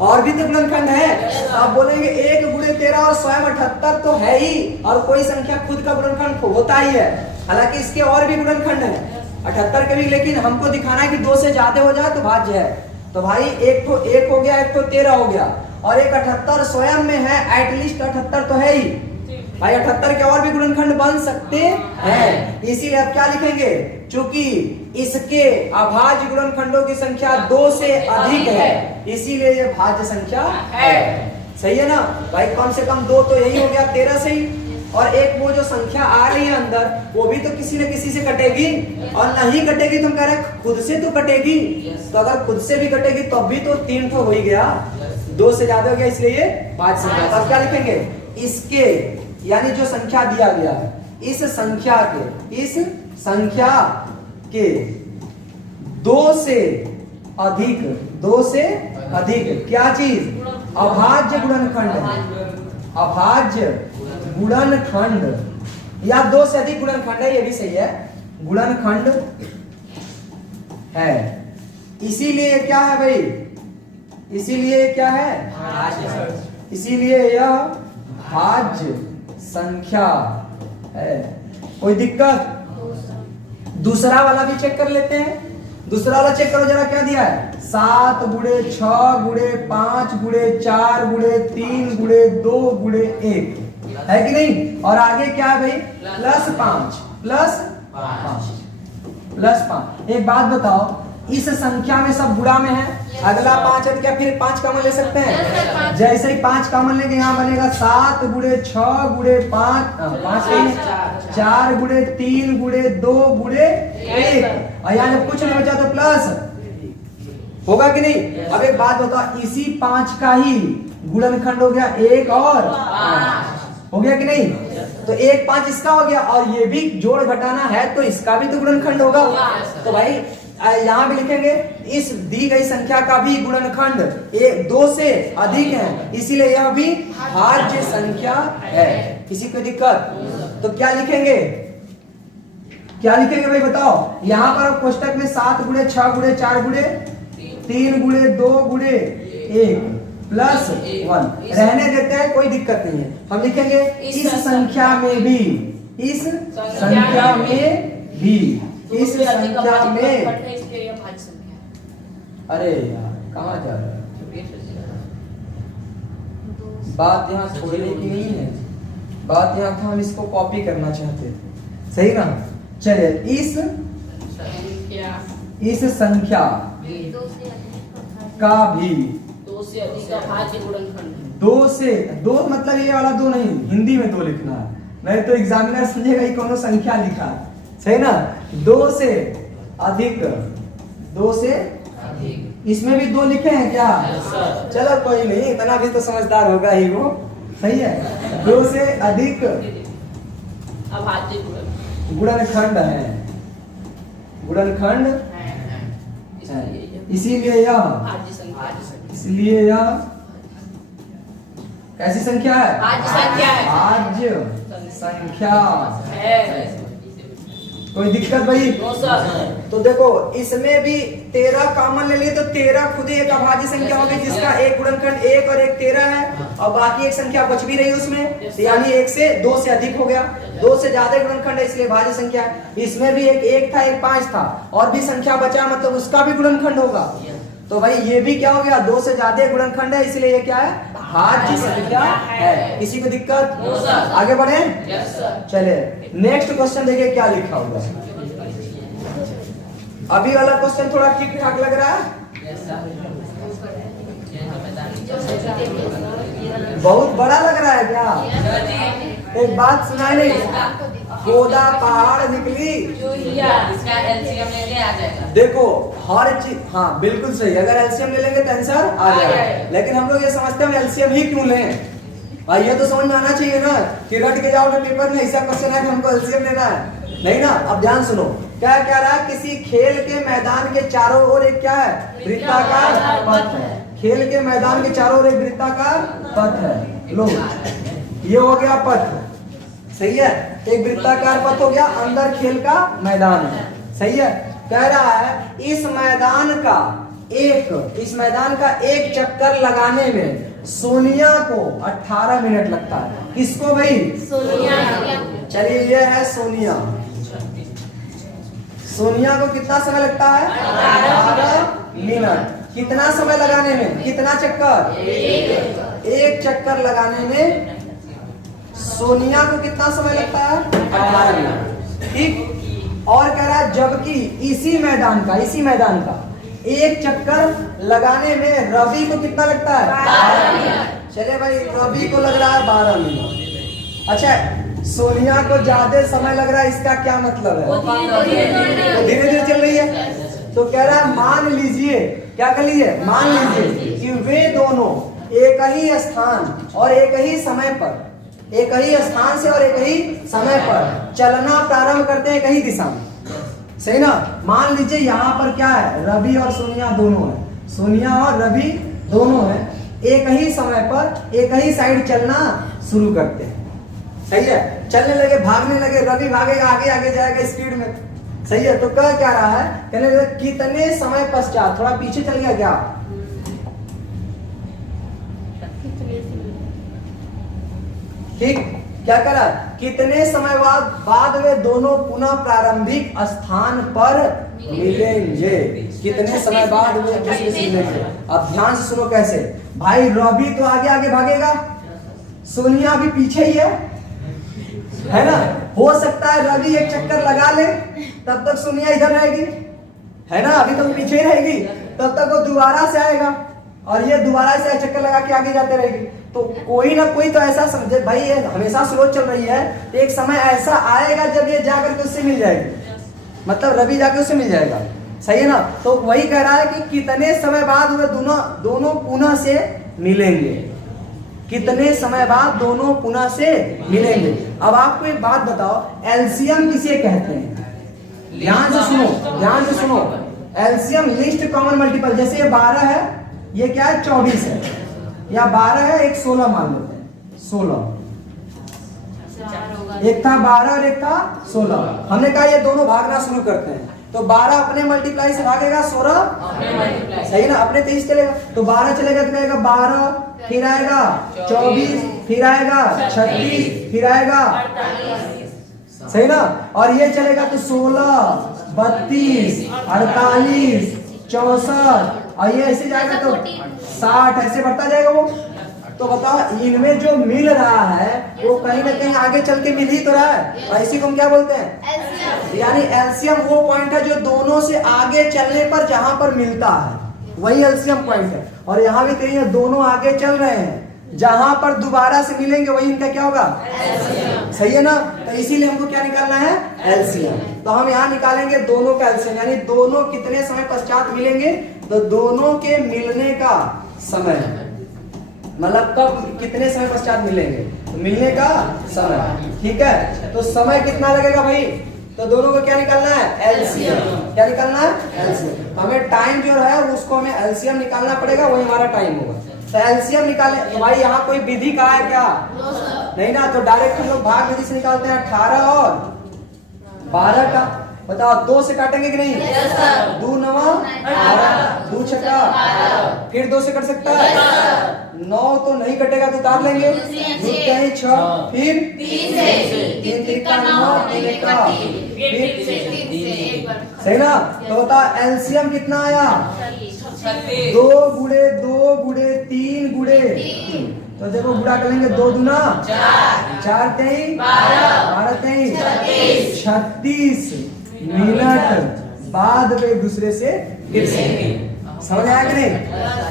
और भी तो गुणनखंड है। आप बोलेंगे 1 गुणे 13 और स्वयं 78 तो है ही, और कोई संख्या खुद का गुणनखंड होता ही है। हालांकि इसके और भी गुणनखंड है 78 के भी, लेकिन हमको दिखाना है कि 2 से ज्यादा हो जाए तो भाज्य है। तो भाई एक तो 1 हो गया, एक तो 13 हो गया, और एक 78 स्वयं में है, एटलीस्ट 78 तो है ही भाई। 78 के और भी गुणनखंड बन सकते हैं, इसीलिए आप क्या लिखेंगे? चूंकि इसके अभाज्य गुणनखंडों की संख्या 2 से अधिक है, इसीलिए ये भाज्य संख्या है। सही है ना भाई? कम से कम 2 तो यही हो गया 13 से ही, और एक वो जो संख्या आ रही है अंदर, वो भी तो किसी न किसी से कटेगी, और नहीं कटेगी तो हम कह रहे हैं खुद से तो कटेगी। तो अगर खुद से भी कटेगी तो अभी तो 3 तो हो ही गया, 2 से ज्यादा हो गया, इसलिए ये भाज्य संख्या। अब क्या लिखेंगे? इसके यानी जो संख्या दिया गया है, इस संख्या के 2 से अधिक क्या चीज? अभाज्य गुणनखंड है। अभाज्य गुणनखंड या 2 से अधिक गुणनखंड है, ये भी सही है, गुणनखंड है। इसीलिए क्या है भाई? इसीलिए क्या है? इसीलिए यह भाज्य संख्या है। कोई दिक्कत? दूसरा वाला भी चेक कर लेते हैं। दूसरा वाला चेक करो जरा, क्या दिया है? 7 गुणे 6 गुणे 5 गुणे 4 गुणे 3 गुणे 2 गुणे 1 है कि नहीं? और आगे क्या है भाई? प्लस 5। एक बात बताओ, इस संख्या में सब गुणा में है, अगला 5 है, क्या फिर 5 कॉमन ले सकते हैं? जैसे ही 5 कॉमन लेंगे, यहाँ बनेगा 7 गुणे 6 गुणे 5 4 गुणे 3 गुणे 2 गुणे 1, और यहाँ जब कुछ नहीं बचा तो प्लस होगा कि नहीं? अब एक बात बताओ, इसी 5 का ही गुणनखंड हो गया 1 और 5, हो गया कि नहीं? तो 1 5 इसका हो गया, और ये भी जोड़ घटाना है तो इसका भी तो गुणनखंड होगा। तो भाई यहाँ भी लिखेंगे इस दी गई संख्या का भी गुणनखंड 2 से अधिक है, इसीलिए यह भी भाज्य संख्या है। किसी को दिक्कत? तो क्या लिखेंगे? भाई बताओ। यहाँ पर कोष्टक में 7 गुणे 6 गुणे 4 गुणे 3 गुणे 2 गुणे 1 प्लस 1 रहने देते हैं, कोई दिक्कत नहीं है। हम लिखेंगे इस संख्या में भी, इस संख्या में अरे यार कहाँ जा रहा है? बात यहाँ छोड़ने की नहीं है, बात यहाँ था हम इसको कॉपी करना चाहते थे, सही ना? चलिए इस संख्या का भी 2 से अधिक अभाज्य गुणनखंड। 2 से 2 मतलब ये वाला 2 नहीं, हिंदी में 2 लिखना है, नहीं तो एग्जामिनर समझेगा ये कौन संख्या लिखा है, सही ना? 2 से अधिक, 2 से इसमें भी 2 लिखे हैं क्या? चलो कोई नहीं, इतना भी तो समझदार होगा ही वो, सही है। 2 से अधिक अभाज्य गुणनखंड है, इसीलिए यह कैसी संख्या है? भाज्य संख्या है। कोई दिक्कत भाई? No sir. तो देखो इसमें भी 13 कॉमन ले लिए तो 13 खुद ही एक अभाज्य संख्या होगी जिसका एक गुणनखंड 1 और 1 13 है, और बाकी एक संख्या बच भी रही उसमें, तो यानी 1 से 2 से अधिक हो गया, 2 से ज्यादा गुणनखंड है इसलिए भाज्य संख्या है। इसमें भी एक 1 था, एक 5 था, और भी संख्या बचा मतलब उसका भी गुणनखंड होगा। तो भाई ये भी क्या हो गया, 2 से ज्यादा गुणनखंड है इसलिए ये क्या है, भाज्य संख्या है। किसी को दिक्कत? No sir. आगे बढ़े? Yes sir. चले नेक्स्ट क्वेश्चन देखिए क्या लिखा हुआ है। अभी वाला क्वेश्चन थोड़ा ठीक ठाक लग रहा है, बहुत बड़ा लग रहा है क्या? एक बात सुनाई नहीं, गोदा पहाड़ निकली। इसका एलसीएम लेके आ जाएगा। देखो हर चीज, हाँ बिल्कुल सही, अगर एलसीएम ले लेंगे तो आंसर आ जाएगा। लेकिन हम लोग ये समझते हैं एलसीएम ही क्यों लें भाई, ये तो समझ में आना चाहिए ना कि रट के जाओगे पेपर में ऐसा क्वेश्चन है कि हमको एलसीएम लेना है, नहीं ना। अब ध्यान सुनो क्या कह रहा है, किसी खेल के मैदान के चारों ओर एक क्या है, वृत्ताकार पथ है। खेल के मैदान के चारों ओर एक वृत्ताकार पथ है। लो ये हो गया पथ, सही है, एक वृत्ताकार पथ हो गया, अंदर खेल का मैदान है, सही है। कह रहा है इस मैदान का एक चक्कर लगाने में सोनिया को 18 मिनट लगता है। किसको भाई? सोनिया। चलिए ये है सोनिया, सोनिया को कितना समय लगता है? 18 मिनट। कितना समय लगाने में, कितना चक्कर? एक चक्कर लगाने में सोनिया को कितना समय लगता है? 18 मिनट, ठीक। और कह रहा है जबकि इसी मैदान का एक चक्कर लगाने में रवि को कितना लगता है? 12 मिनट। चले भाई रवि को लग रहा है 12 मिनट। अच्छा सोनिया को ज्यादा समय लग रहा है, इसका क्या मतलब है? वो धीरे धीरे चल रही है। तो कह रहा है मान लीजिए, क्या कर लीजिए, मान लीजिए कि वे दोनों एक ही स्थान और एक ही समय पर, एक ही स्थान से और एक ही समय पर चलना प्रारंभ करते हैं एक ही दिशा में, सही ना। मान लीजिए यहाँ पर क्या है, रवि और सोनिया दोनों है, सोनिया और रवि दोनों है, एक ही समय पर एक ही साइड चलना शुरू करते हैं, सही है। चलने लगे, भागने लगे, रवि भागेगा आगे आगे जाएगा स्पीड में, सही है। तो कह क्या रहा है, कहने लगे कितने समय पश्चात, थोड़ा पीछे चल गया क्या, ठीक, क्या करा, कितने समय बाद वे दोनों पुनः प्रारंभिक स्थान पर मिलेंगे। कितने समय बाद वे एक दूसरे से मिलेंगे। अब ध्यान से सुनो कैसे, भाई रवि तो आगे आगे भागेगा, सोनिया भी पीछे ही है ना। हो सकता है रवि एक चक्कर लगा ले, तब तक सोनिया इधर रहेगी, है ना, अभी तो पीछे ही रहेगी, तब तक वो दोबारा से आएगा और ये दोबारा से चक्कर लगा के आगे जाते रहेगी। तो कोई ना कोई तो ऐसा समझे भाई ये हमेशा स्लो चल रही है, एक समय ऐसा आएगा जब ये जाकर के उससे मिल जाएगी, मतलब रवि जाके उससे मिल जाएगा, सही है ना। तो वही कह रहा है कि कितने समय बाद वे दोनों पुनः से मिलेंगे, कितने समय बाद दोनों पुनः से मिलेंगे। अब आपको एक बात बताओ, एलसीएम किसे कहते हैं? ध्यान से सुनो, एलसीएम लिस्ट कॉमन मल्टीपल, जैसे ये 12 है, ये क्या है 24 है, या 12 है, एक 16 मान लेते हैं, 16, एक था 12 और एक था 16। हमने कहा ये दोनों भागना शुरू करते हैं, तो 12 अपने मल्टीप्लाई से भागेगा, 16 सही ना, अपने 23 चलेगा, तो 12 चलेगा तो कहेगा 12, फिर आएगा 24, फिर आएगा 36, फिर आएगा, सही ना। और ये चलेगा तो 16, 32, 48, 64, और ये ऐसे जाएगा तो 60, ऐसे बढ़ता जाएगा वो। तो बताओ इनमें जो मिल रहा है वो कहीं ना कहीं आगे चल के मिल ही तो रहा है, और इसी को हम क्या बोलते हैं, यानी एलसीएम वो पॉइंट है जो दोनों से आगे चलने पर जहां पर मिलता है, वही एलसीएम पॉइंट है। और यहाँ भी कहीं दोनों आगे चल रहे हैं, जहां पर दोबारा से मिलेंगे वही इनका क्या होगा, सही है ना। तो इसीलिए हमको क्या निकालना है, एलसीएम। तो हम यहाँ निकालेंगे दोनों का एलसीएम, यानी दोनों कितने समय पश्चात मिलेंगे, तो दोनों के मिलने का समय, मतलब कब कितने समय पश्चात मिलेंगे, तो मिलने का समय, ठीक है। तो समय कितना लगेगा भाई, तो दोनों को क्या निकालना है, एलसीएम। क्या निकालना है, एलसीएम। हमें टाइम जो है उसको हमें एलसीएम निकालना पड़ेगा, वही हमारा टाइम होगा। तो एलसीएम निकाले, तो भाई यहाँ कोई विधि कहा है क्या, नहीं ना, तो डायरेक्ट हम लोग भाग विधि से निकालते हैं, 18 और 12 का। बताओ 2 से काटेंगे कि नहीं? Yes, sir. 2 9 12, 2 6 फिर 2 से कट सकता है? 9 तो नहीं कटेगा तो उतार लेंगे। 2 3 6 फिर 3 से 3 3 का 9 3 का फिर एक बार सही ना? तो बताओ एलसीएम कितना आया? 36 2 गुणे 2 गुणे 3 गुणे तो देखो गुणा करेंगे 2 दूना 4 3 12 3 36 मिनट बाद में एक दूसरे से फिर से। समझ आया कि नहीं?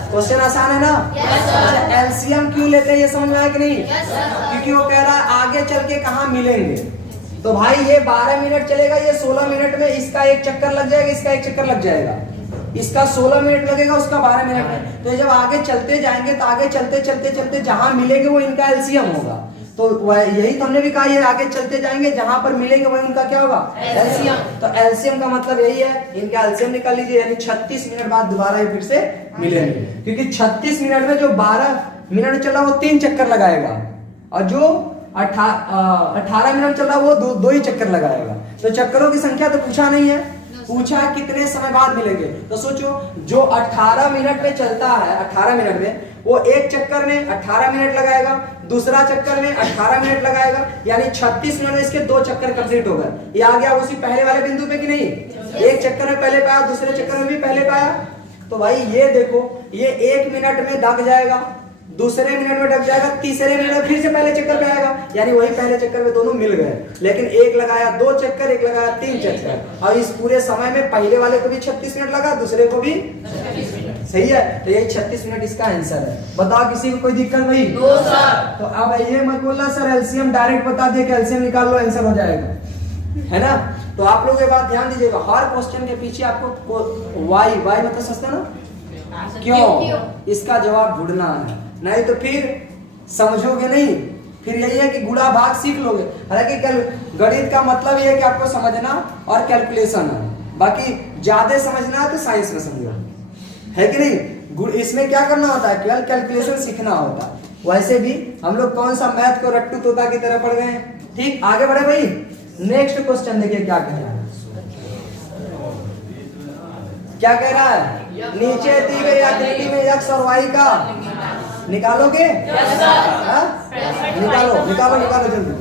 क्वेश्चन आसान है ना? अच्छा एलसीएम क्यों लेते हैं ये समझ में आया कि नहीं? क्योंकि वो कह रहा है आगे चल के कहाँ मिलेंगे। तो भाई ये 12 मिनट चलेगा, ये 16 मिनट में इसका एक चक्कर लग जाएगा, इसका एक चक्कर लग जाएगा, इसका 16 मिनट लगेगा, उसका 12 मिनट है। तो जब आगे चलते जाएंगे तो आगे चलते चलते चलते जहां मिलेंगे वो इनका एलसीएम होगा। तो यही तो हमने भी कहा, ये आगे चलते जाएंगे जहां पर मिलेंगे वही उनका क्या होगा? एलसीएम। तो एलसीएम का मतलब यही है, इनका एलसीएम निकाल लीजिए, यानी 36 मिनट बाद दोबारा ये फिर से मिलेंगे। क्योंकि 36 मिनट में जो 12 मिनट चल रहा वो 3 चक्कर लगाएगा और जो 18 मिनट चल रहा वो दो ही चक्कर लगाएगा। तो चक्करों की संख्या तो पूछा नहीं है, पूछा कितने समय बाद मिलेंगे। तो सोचो जो 18 मिनट में चलता है, 18 मिनट में वो एक चक्कर में 18 मिनट लगाएगा, दूसरा चक्कर में 18 मिनट लगाएगा, यानी 36 मिनट में इसके 2 चक्कर कंप्लीट हो गए। ये आ गया उसी पहले वाले बिंदु पे कि नहीं? एक चक्कर में पहले पाया, दूसरे चक्कर में भी पहले पाया। तो भाई ये देखो, ये 1 मिनट में दब जाएगा, दूसरे मिनट में डग जाएगा, तीसरे मिनट में फिर से पहले चक्कर पे आएगा, यानी वही पहले चक्कर में दोनों मिल गए। लेकिन एक लगाया 2 चक्कर, एक लगाया 3 चक्कर, और इस पूरे समय में पहले वाले को भी 36 मिनट लगा, दूसरे को भी सही है। तो यही 36 मिनट इसका आंसर है। बताओ किसी को कोई दिक्कत भाई? No sir. तो अब ये मत बोलना सर एलसीएम डायरेक्ट बता दिए कि एलसीएम निकाल लो आंसर हो जाएगा, है ना? तो आप लोग ये बात ध्यान दीजिएगा, हर क्वेश्चन के पीछे आपको वाई मतलब सस्ता ना क्यों, इसका जवाब ढूंढना है, नहीं तो फिर समझोगे नहीं। फिर यही है कि गुणा भाग सीख लोगे। हालांकि गणित का मतलब ये है कि आपको समझना और कैलकुलेशन है, बाकी ज्यादा समझना है तो साइंस में समझो, है कि नहीं? इसमें क्या करना होता है, केवल कैलकुलेशन सीखना होता है। वैसे भी हम लोग कौन सा मैथ को रट्टू तोता की तरह पढ़ गए हैं। ठीक, आगे बढ़े भाई। नेक्स्ट क्वेश्चन देखिए क्या कह रहा है। क्या कह रहा है? नीचे दी गई आकृति में x और y का निकालोगे? हाँ? निकालो निकालो निकालो जल्दी,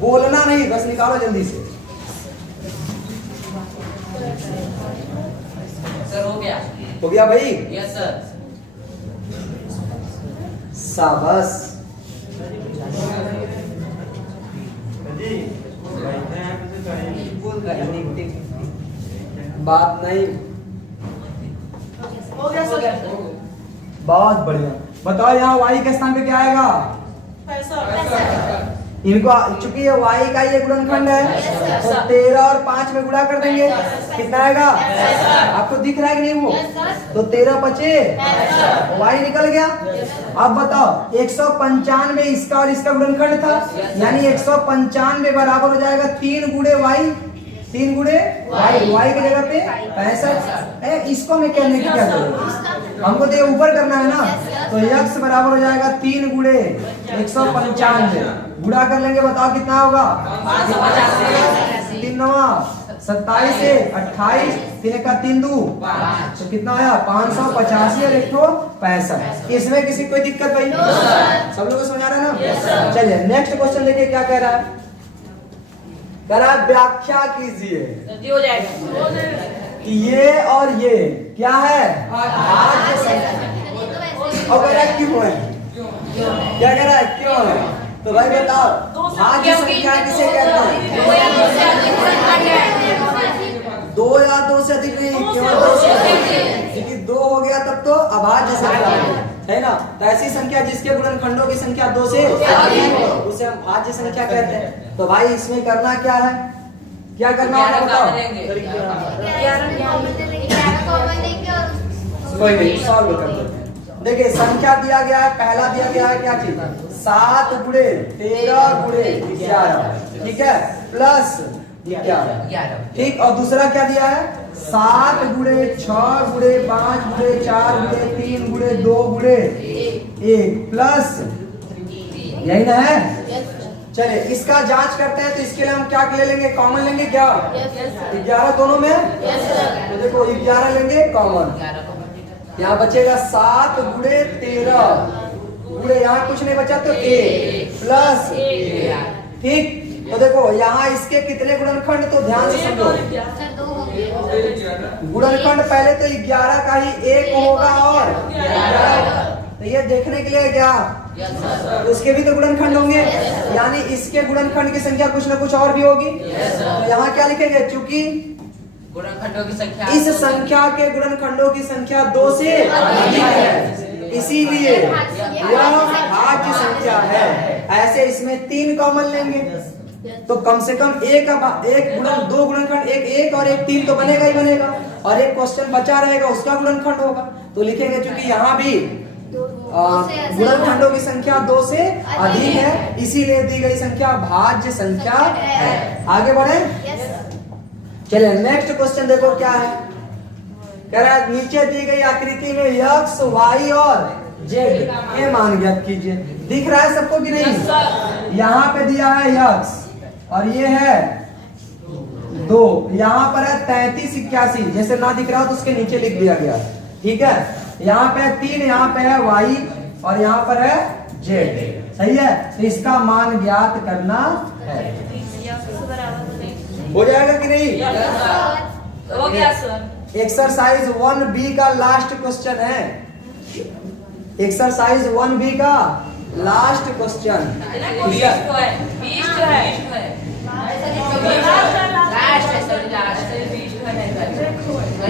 बोलना नहीं, बस निकालो जल्दी से। सर हो गया? हो गया भाई? Yes sir. शाबाश। बात नहीं, हो गया सर। बहुत बढ़िया। बताओ यहाँ y के स्थान पे क्या आएगा? इनको चूंकि ये y का ये गुणनखंड है तो 13 और 5 में गुणा कर देंगे, कितना आएगा? आपको दिख रहा है कि नहीं वो? तो 13 बचे, y निकल गया। अब बताओ 195 इसका और इसका गुणनखंड था, यानी 195 बराबर हो जाएगा 3 गुणे y, 3 गुणे y की जगह पे 65। इसको मैं कहने की क्या जरूरत, हमको तो ये ऊपर करना है ना। तो x बराबर हो जाएगा 3 गुणे 195, गुणा कर लेंगे, बताओ कितना होगा? 3 9 27 से 28, 3 का 3 2, तो कितना आया? 585 और 165। इसमें किसी कोई दिक्कत भाई? सब लोगों को समझ आ रहा है ना? चलिए नेक्स्ट क्वेश्चन देखिए क्या कह रहा है। कह रहा है व्याख्या कीजिए जल्दी हो जाएगा। कि ये और ये क्या है? भाज्य संख्या। और कह रहा है क्यों है? क्या कह रहा है? क्यों है? तो भाई बताओ भाज्य संख्या किसे कहते हैं? 2 या 2 से अधिक नहीं, केवल 2 से अधिक। क्योंकि 2 हो गया तब तो अभाज्य संख्या है ना। तो ऐसी संख्या जिसके गुणनखंडों की संख्या 2 से अधिक उसे हम भाज्य संख्या कहते हैं। तो भाई इसमें करना क्या है, क्या करना होगा बताओ? कोई नहीं, सॉल्व कर देते हैं। देखिए संख्या दिया गया है, पहला दिया गया है क्या चीज? 7 गुणे 13 गुणे 11, ठीक है, प्लस 11, ठीक। और दूसरा क्या दिया है? 7 गुणे 6 गुणे 5 गुणे 4 गुणे 3 गुणे 2 गुणे 1 प्लस, यही ना है? चलिए इसका जांच करते हैं। तो इसके लिए हम क्या ले लेंगे, कॉमन लेंगे क्या? यस सर 11 दोनों में। यस सर तो देखो 11 लेंगे कॉमन, यहाँ बचेगा 7 गुणे 13 गुणे यहाँ कुछ नहीं बचा तो a प्लस ठीक। तो देखो यहाँ इसके कितने गुणनखंड, तो ध्यान से समझो। सर 2 हो गए। गुणनखंड पहले तो 11 का ही एक होगा और 11, तो ये देखने के लिए क्या, तो इसके भी तो गुणनखंड होंगे, यानी इसके गुणनखंड की संख्या कुछ ना कुछ और भी होगी। तो यहाँ क्या लिखेंगे, चूंकि गुणनखंडों की संख्या इस संख्या के गुणनखंडों की संख्या 2 से अधिक है, इसीलिए यह भाज्य संख्या है। ऐसे इसमें 3 कॉमन लेंगे, तो कम से कम एक गुणन 2 गुणनखंड, एक और एक 3 तो बनेगा ही बनेगा, और एक क्वेश्चन बचा रहेगा उसका गुणनखंड होगा। तो लिखेंगे चूंकि यहाँ भी गुणनखंडों की संख्या 2 से अधिक है, इसीलिए दी गई संख्या भाज्य संख्या है। आगे बढ़े, चलिए नेक्स्ट क्वेश्चन देखो क्या है। कह रहा है नीचे दी गई आकृति में x, y और z के मान ज्ञात कीजिए। दिख रहा है सबको कि नहीं? यहाँ पे दिया है x और ये है 2, यहाँ पर है 33, 81, जैसे ना दिख रहा हो तो उसके नीचे लिख दिया गया, ठीक है। यहाँ पे है 3, यहाँ पे है y और यहाँ पर है z, सही है। तो इसका मान ज्ञात करना है, हो जाएगा कि नहीं? हो गया सर। एक्सरसाइज 1B का लास्ट क्वेश्चन है, एक्सरसाइज 1B का लास्ट क्वेश्चन, ठीक है।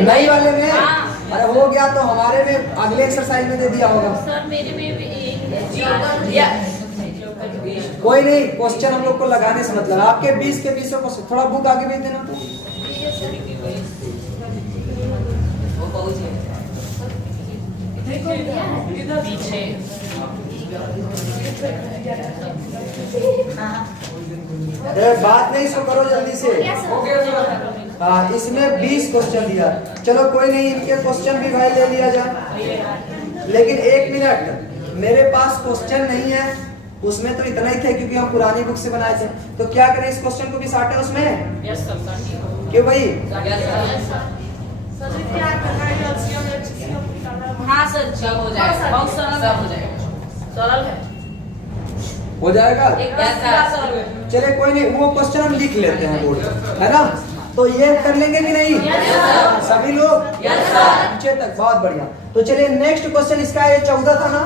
नई वाले में अरे हो गया तो हमारे में अगले एक्सरसाइज में दे दिया होगा। सर मेरे में भी कोई नहीं, क्वेश्चन हम लोग को लगाने से मतलब, आपके 20 के 20 को थोड़ा बुक आगे भेज देना। पीछे अरे बात नहीं, इसको करो जल्दी से। हाँ इसमें 20 क्वेश्चन दिया, चलो कोई नहीं, इनके क्वेश्चन भी भाई ले लिया जाए। लेकिन 1 मिनट, मेरे पास क्वेश्चन नहीं है, उसमें तो इतना ही थे क्योंकि हम पुरानी बुक से बनाए थे। तो क्या करें, इस क्वेश्चन को भी साटे उसमें, यस सर। क्यों भाई? हाँ सर, सब हो जाएगा, बहुत सरल हो जाएगा, सरल है, हो जाएगा। चलिए चले कोई नहीं, वो क्वेश्चन हम लिख लेते हैं बोर्ड पे, है ना। तो ये कर लेंगे कि नहीं सभी लोग? नीचे तक, बहुत बढ़िया। तो चलिए नेक्स्ट क्वेश्चन इसका, ये 14 था ना,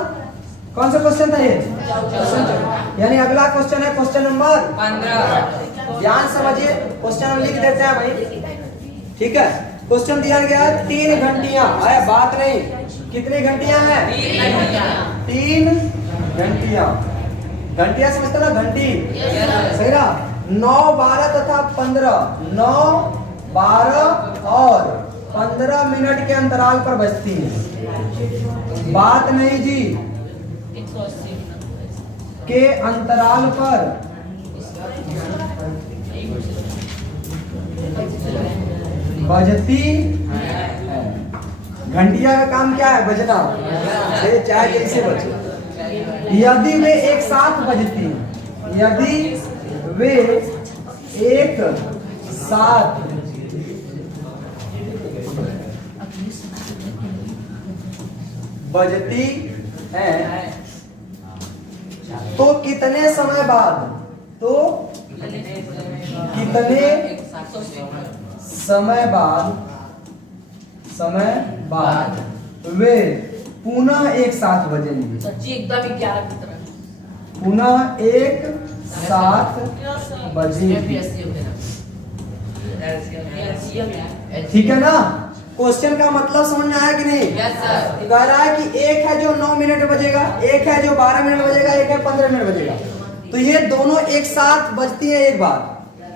कौन सा क्वेश्चन था ये? यानी अगला क्वेश्चन है क्वेश्चन नंबर 15। ध्यान समझिए, क्वेश्चन हम लिख देते हैं भाई, ठीक है। क्वेश्चन दिया गया है 3 घंटियां, अरे बात नहीं, कितनी घंटियां हैं? 3 घंटियां। घंटियां समझते ना, घंटी, सही ना। 9, 12 तथा 15, 9, 12 और 15 मिनट के अंतराल पर बजती है। बात नहीं जी, के अंतराल पर बजती है। घंटिया का काम क्या है? बजना, चाहे कैसे बजे। यदि वे एक साथ बजती, यदि वे एक साथ बजती है तो कितने समय बाद, तो कितने समय बाद वे पुनः एक साथ बजेंगे, सच्ची एकदम 11 की तरह, पुनः एक साथ बजेंगे, ठीक है ना। क्वेश्चन का मतलब समझ में आया कि नहीं? Yes sir. कह रहा है कि एक है जो 9 मिनट बजेगा, एक है जो 12 मिनट बजेगा, एक है 15 मिनट बजेगा। तो ये दोनों एक साथ बजती है एक बार,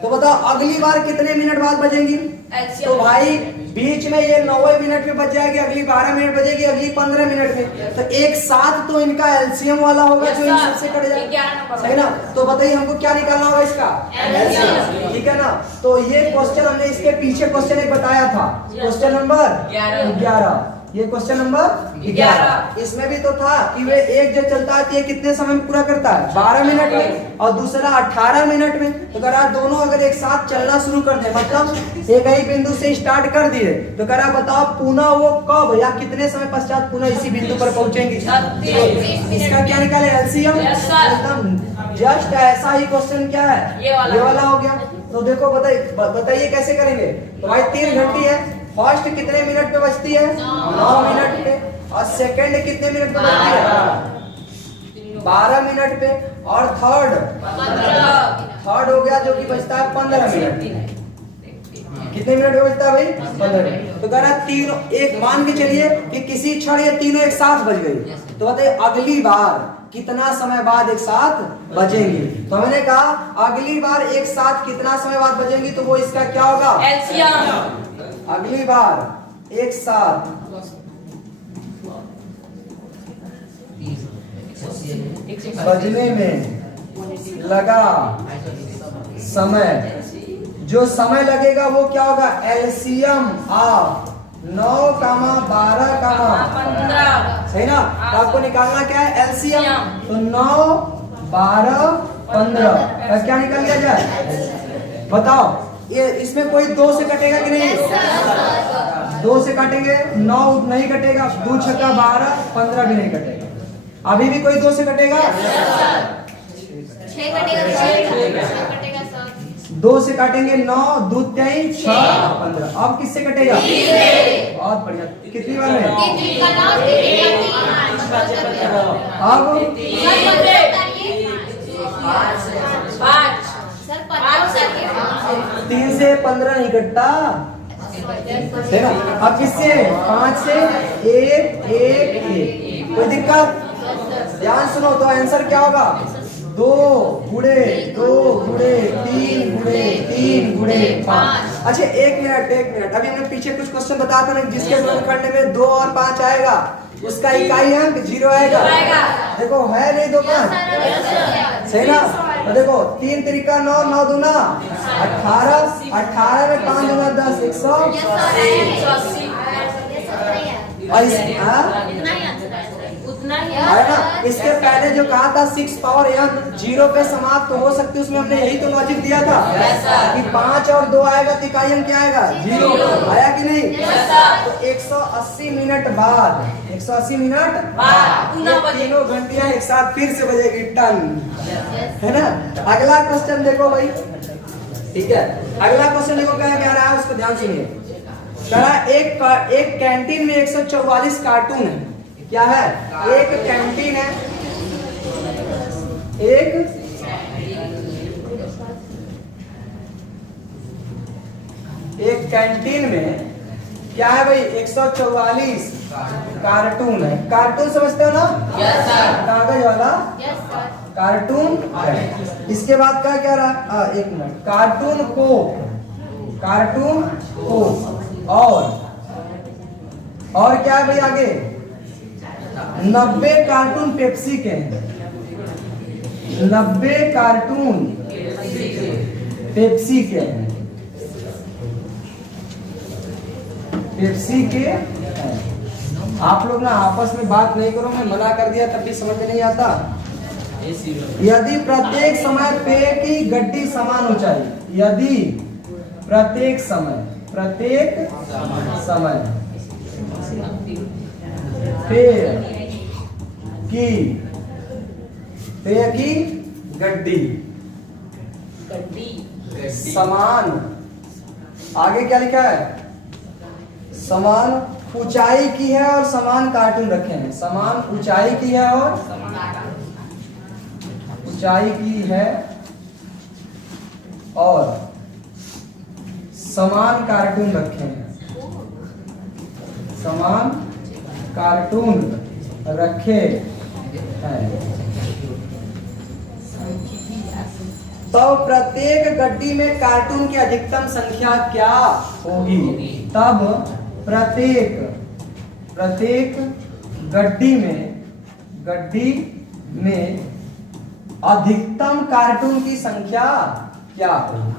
तो बताओ अगली बार कितने मिनट बाद बजेंगी? तो भाई बीच में ये 90 मिनट में बज जाएगी, अगली 12 मिनट बजेगी, अगली 15 मिनट में, तो एक साथ तो इनका एलसीएम वाला होगा जो इन सबसे कट जाएगा, सही ना। तो बताइए हमको क्या निकालना होगा इसका एलसीएम, ठीक है ना। तो ये क्वेश्चन हमने इसके पीछे क्वेश्चन एक बताया था, क्वेश्चन नंबर 11। ये क्वेश्चन नंबर 11। इसमें भी तो था कि वे एक जो चलता है तो ये कितने समय में पूरा करता है 12 मिनट में, और दूसरा 18 मिनट में। तो कह रहा दोनों अगर एक साथ चलना शुरू कर दे, मतलब एक ही बिंदु से स्टार्ट कर दिए, तो कह रहा बताओ पुनः वो कब या कितने समय पश्चात पुनः इसी बिंदु पर पहुंचेंगे। इसका क्या निकाले एलसीएम। एकदम जस्ट ऐसा ही क्वेश्चन क्या है, ये वाला हो गया। तो देखो बताइए कैसे करेंगे। तो भाई 3 घंटी है, फर्स्ट कितने मिनट पे बजती है 9 मिनट पे, और सेकंड कितने मिनट पे बजती है 12 मिनट पे, और थर्ड हो गया जो कि बजता है 15 मिनट। कितने मिनट में बजता है भाई 15 मिनट। तो कह रहा तीनों एक मान के चलिए कि किसी क्षण ये तीनों एक साथ बज गई, तो बताइए अगली बार कितना समय बाद एक साथ बजेंगी। तो मैंने कहा अगली बार एक साथ कितना समय बाद बजेंगी, तो वो इसका क्या होगा एलसीएम। अगली बार एक साथ बजने में लगा समय, जो समय लगेगा वो क्या होगा एलसीएम ऑफ 9, 12, 15। सही ना। तो आपको निकालना क्या है एलसीएम। तो 9, 12, 15 का क्या निकल गया जाए बताओ। ये इसमें कोई 2 से कटेगा कि नहीं 2 से काटेंगे 9 नहीं कटेगा, 2 छक्का 12, 15 भी नहीं कटेगा। अभी भी कोई 2 से कटेगा 6 कटेगा 2 से काटेंगे 9, 2 23 6 15। अब किससे कटेगा बहुत बढ़िया। कितनी बार में अब 3 से 15 नहीं कटता है ना। अब किससे 5 से 1 1 1। कोई दिक्कत। ध्यान सुनो तो आंसर क्या होगा 2 गुणे 2 गुणे 3 गुणे 3 गुणे 5। अच्छा एक मिनट अभी हमने पीछे कुछ क्वेश्चन बताया था ना जिसके खंड में 2 और 5 आएगा उसका इकाई अंक 0 आएगा। देखो है नहीं 2 5 सही ना। तो देखो 3 त्रिका 9 9 दूना 18 18 में 5 दूना 10 180। उतना ही है ना। इसके पहले जो कहा था 6 पावर n 0 पे समाप्त हो सकती है, उसमें हमने यही तो लॉजिक दिया था कि 5 और 2 आएगा तो इकाई अंक क्या आएगा 0 आया कि नहीं। तो 180 मिनट बाद 180 मिनट बाद तीनों घंटियां एक साथ फिर से बजेगी टन, है ना। अगला क्वेश्चन देखो भाई, ठीक है। अगला क्वेश्चन देखो क्या कह रहा है, उसको ध्यान सुनिए। कह रहा है एक कैंटीन में 144 कार्टून है। क्या है एक कैंटीन है, एक कैंटीन में क्या है भाई 144 कार्टून है। कार्टून समझते हो ना कागज वाला कार्टून है। इसके बाद क्या कह रहा है एक मिनट कार्टून को और क्या है भाई आगे 90 कार्टून पेप्सी के हैं। 90 कार्टून पेप्सी के हैं, पेप्सी के हैं। आप लोग ना आपस में बात नहीं करो, मैं मना कर दिया तब भी समझ में नहीं आता। यदि प्रत्येक समय पेय की गड्डी समान ऊंचाई, यदि प्रत्येक समय पेय की गड्डी समान, आगे क्या लिखा है समान ऊंचाई की है और समान कार्टून रखे हैं। समान ऊंचाई की है और ऊंचाई की है और समान कार्टून रखे हैं। समान कार्टून रखे हैं तो प्रत्येक गड्डी में कार्टून की अधिकतम संख्या क्या होगी। तब प्रत्येक गड्डी में अधिकतम कार्टून की संख्या क्या होगी।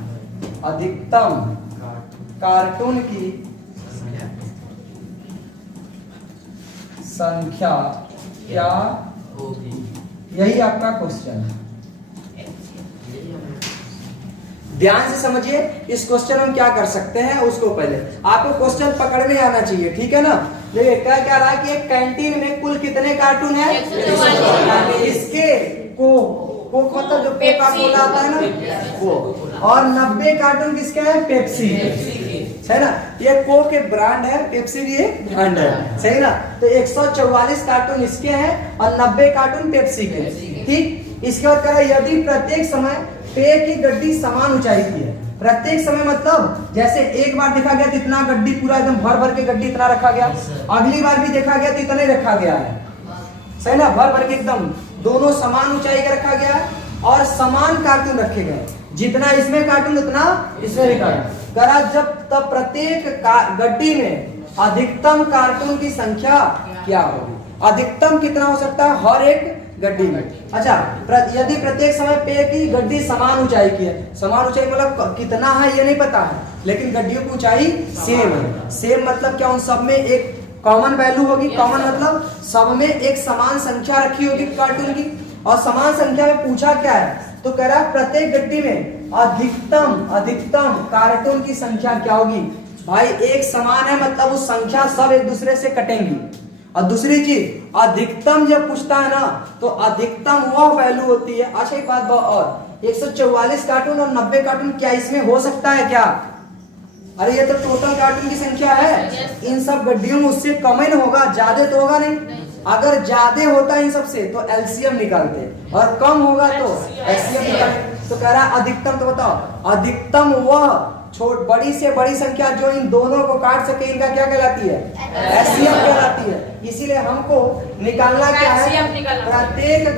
अधिकतम कार्टून की संख्या क्या होगी। यही आपका क्वेश्चन है। ध्यान से समझिए इस क्वेश्चन हम क्या कर सकते हैं उसको पहले आपको क्वेश्चन पकड़ने आना चाहिए, ठीक है ना। देखिए क्या रहा है कि एक कैंटीन में कुल कितने कार्टून है 144। इसके को मतलब जो कोका कोला आता है ना वो, और 90 कार्टून किसके हैं पेप्सी है ना। ये को के ब्रांड है, पेप्सी भी एक ब्रांड है, सही ना। तो 144 कार्टून इसके हैं और 90 कार्टून पेप्सी के, ठीक। इसके बाद कह रहा है यदि प्रत्येक समय पेय की गड्डी समान ऊंचाई की है। प्रत्येक समय मतलब जैसे एक बार देखा गया तो इतना गड्डी पूरा एकदम भर भर के गड्डी इतना रखा गया, अगली बार भी देखा गया तो इतना ही रखा गया है, सही ना। भर भर के एकदम दोनों समान ऊंचाई का रखा गया है और समान कार्टून रखे गए, जितना इसमें कार्टून उतना इसमें भी कार्टून। करा जब तब प्रत्येक गड्डी में अधिकतम कार्टून की संख्या क्या होगी। अधिकतम कितना हो सकता है हर एक गड्डी में। अच्छा यदि प्रत्येक समय पेय की गड्डी समान ऊंचाई की है, समान ऊंचाई मतलब कितना है ये नहीं पता है, लेकिन गड्डियों की ऊंचाई सेम है। सेम मतलब क्या, उन सब में एक कॉमन वैल्यू होगी। कॉमन मतलब सब में एक समान संख्या रखी होगी कार्टून की, और समान संख्या में पूछा क्या है तो कह रहा है प्रत्येक गड्डी में अधिकतम कार्टून की संख्या क्या होगी। भाई एक समान है मतलब उस संख्या सब एक दूसरे से कटेंगी। और दूसरी चीज अधिकतम जब पूछता है ना तो अधिकतम वह वैल्यू होती है। अच्छा एक बात और 144 कार्टून और 90 कार्टून क्या इसमें हो सकता है क्या। अरे ये तो टोटल कार्टून की संख्या है, इन सब गड्डियों में उससे कम ही ना होगा, ज्यादा तो होगा नहीं। अगर ज्यादा होता है इन सब से तो एलसीएम निकालते, और कम होगा तो एलसीएम निकालते। तो कह रहा है अधिकतम, तो बताओ अधिकतम वह बड़ी से बड़ी संख्या जो इन दोनों को काट सके, इनका क्या कहलाती है एलसीएम कहलाती है। इसीलिए हमको निकालना क्या है, प्रत्येक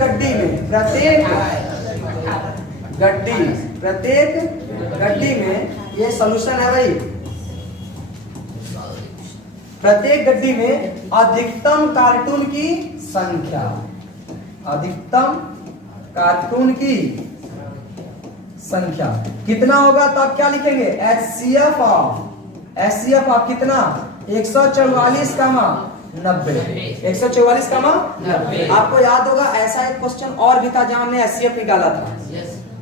गड्डी में ये सॉल्यूशन है भाई। प्रत्येक गड्डी में अधिकतम कार्टून की संख्या, अधिकतम कार्टून की संख्या कितना होगा तो आप क्या लिखेंगे एचसीएफ ऑफ कितना 144 कामा 90, 144 कामा 90। आपको याद होगा ऐसा एक क्वेश्चन और भी था जहां हमने एचसीएफ निकाला था,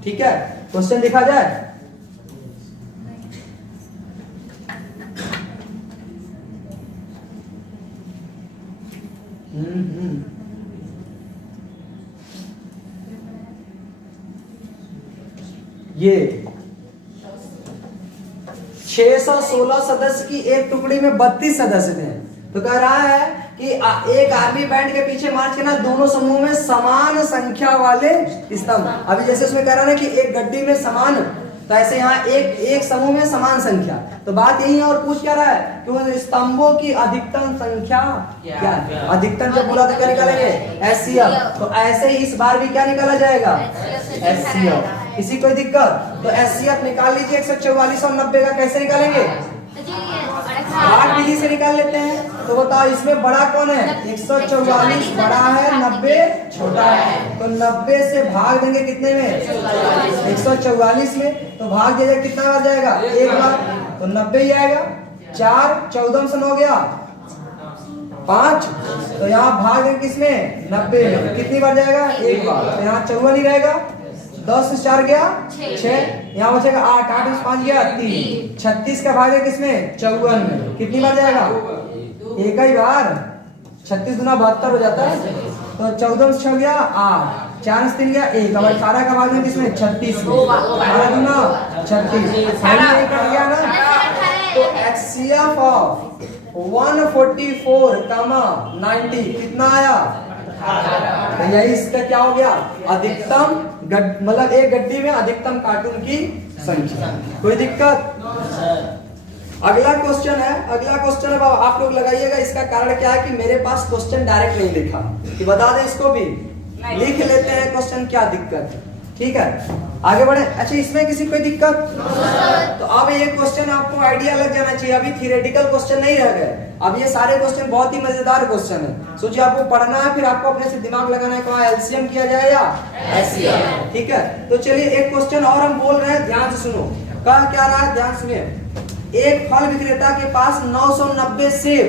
ठीक है। क्वेश्चन देखा जाए ये 616 सदस्य की एक टुकड़ी में 32 सदस्य थे। तो कह रहा है कि एक आर्मी बैंड के पीछे मार्च करना, दोनों समूह में समान संख्या वाले स्तंभ। अभी जैसे उसमें कह रहा है कि एक गड्डी में समान, तो ऐसे यहाँ एक समूह में समान संख्या। तो बात यही है, और पूछ क्या रहा है कि वो स्तंभों की अधिकतम संख्या क्या है। अधिकतम जब बोला तो क्या निकालेंगे एचसीएफ। तो ऐसे ही इस बार भी क्या निकाला जाएगा एचसीएफ। किसी कोई दिक्कत तो एचसीएफ निकाल लीजिए। 144 और 90 का कैसे निकालेंगे, भाग विधि से निकाल लेते हैं। तो बताओ इसमें बड़ा कौन है, 144 बड़ा है, 90 छोटा है। तो 90 से भाग देंगे कितने में 144 में, तो भाग दिया जाएगा कितना बार जाएगा एक बार, तो 90 ही आएगा। 4 14 से 9 गया 5, तो यहाँ भाग देंगे किसमें 90 में, कितनी बार जाएगा एक बार, तो यहाँ 54 ही रहेगा। 10 से 4 गया 6, यहाँ बचेगा 8, 8 से 5 गया 3, 36 का भाग है किसमें 54 में, कितनी बार जाएगा एक ही बार। 36 गुना 72 हो जाता है। तो 14 से 6 गया 8, 4 से 3 गया 1, अब 18 का भाग है किसमें 36 में, 18 गुना 36 कर गया ना। तो एचसीएफ ऑफ 144 कामा 90 कितना आया, तो यही इसका क्या हो गया अधिकतम मतलब एक गड्डी में अधिकतम कार्टून की संख्या। कोई दिक्कत। अगला क्वेश्चन है, अगला क्वेश्चन अब आप लोग लगाइएगा। इसका कारण क्या है कि मेरे पास क्वेश्चन डायरेक्ट नहीं लिखा, कि बता दें इसको भी लिख लेते हैं क्वेश्चन, क्या दिक्कत है, ठीक है आगे बढ़े। अच्छा इसमें किसी कोई दिक्कत, तो अब ये क्वेश्चन आपको आइडिया लग जाना चाहिए। अभी थियोरेटिकल क्वेश्चन नहीं रह गए, अब ये सारे क्वेश्चन बहुत ही मजेदार क्वेश्चन है। सोचिए आपको पढ़ना है, फिर आपको अपने से दिमाग लगाना है कि एलसीएम किया जाए या एचसीएफ, ठीक है। तो चलिए एक क्वेश्चन और हम बोल रहे हैं, ध्यान से सुनो। कहा क्या रहा है, ध्यान सुनिए। एक फल विक्रेता के पास 990 सेब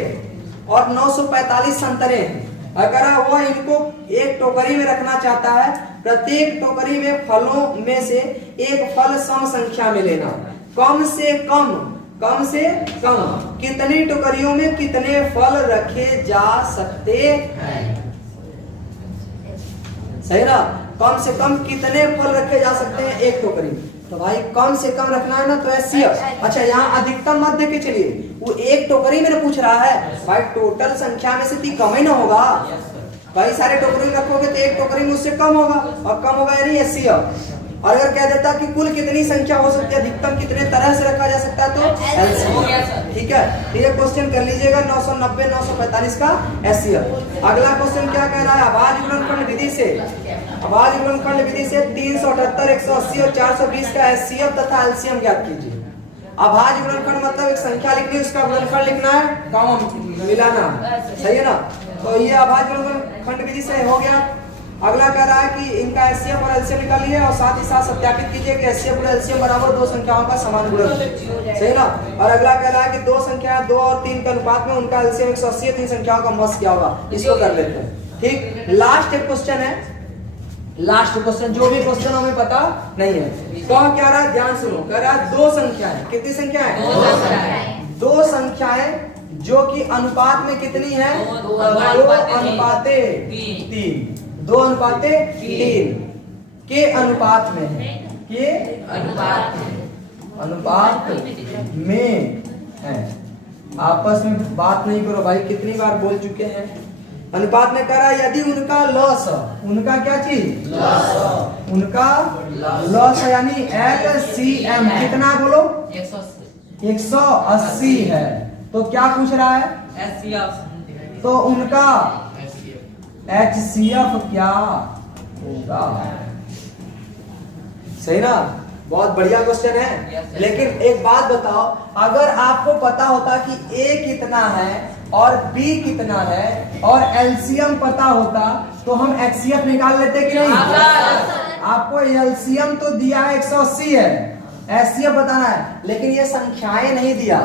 और 945 संतरे हैं। अगर वह इनको एक टोकरी में रखना चाहता है, प्रत्येक टोकरी में फलों में से एक फल सम संख्या में लेना। कम से कम कितनी टोकरियों में कितने फल रखे जा सकते हैं? सही ना? कम से कम कितने फल रखे जा सकते हैं एक टोकरी में? तो भाई कम से कम रखना है ना, तो HCF। अच्छा, यहाँ अधिकतम मत देके चलिए, वो एक टोकरी में पूछ रहा है भाई, टोटल संख्या में से ती कम ही ना होगा भाई। सारे टोकरी में रखोगे तो एक टोकरी में उससे कम होगा, और कम होगा यानी HCF। और अगर कह देता कि कुल कितनी संख्या हो सकती है, अधिकतम कितने तरह से रखा जा सकता है, तो LCM। ठीक है, तो ये क्वेश्चन कर लीजिएगा 990 945 का HCF। अगला क्वेश्चन क्या कह रहा है? अभाज्य गुणनखंड विधि से 378, 180 और 420 का HCF तथा LCM ज्ञात कीजिए। अभाज्य गुणनखंड मतलब एक संख्या लिखनी है, उसका गुणनखंड लिखना है, कॉमा मिलाना, सही है ना? तो ये अभाज्य गुणनखंड विधि से हो गया। अगला कह रहा है कि इनका HCF और LCM निकालिए और साथ ही साथ सत्यापित कीजिए कि HCF और LCM बराबर दो संख्याओं का समान गुणन, सही ना? और अगला कह रहा है कि दो संख्याएं 2 और 3 के अनुपात में उनका LCM 180 है, 3 संख्याओं का मस क्या होगा? इसको कर लेते हैं। ठीक, लास्ट एक क्वेश्चन है, लास्ट क्वेश्चन, जो भी क्वेश्चन हमें पता नहीं है। तो क्या रहा है, ध्यान सुनो। कह रहा है दो संख्याएं, कितनी संख्याएं? दो संख्याएं जो कि अनुपात में कितनी है? 2 अनुपाते 3, 2 अनुपाते 3 के अनुपात में है, के अनुपात में है। आपस में बात नहीं करो भाई, कितनी बार बोल चुके हैं। अनुपात में कह रहा है यदि उनका लॉस, उनका क्या चीज? उनका लॉस यानी LCM कितना बोलो? 180 है। तो क्या पूछ रहा है? HCF। तो उनका HCF क्या होगा? सही ना? बहुत बढ़िया क्वेश्चन है। लेकिन एक बात बताओ, अगर आपको पता होता कि A कितना है और B कितना है और LCM पता होता तो हम HCF निकाल लेते कि नहीं? आपको LCM तो दिया है 180 है, HCF बताना है, लेकिन ये संख्याएं नहीं दिया,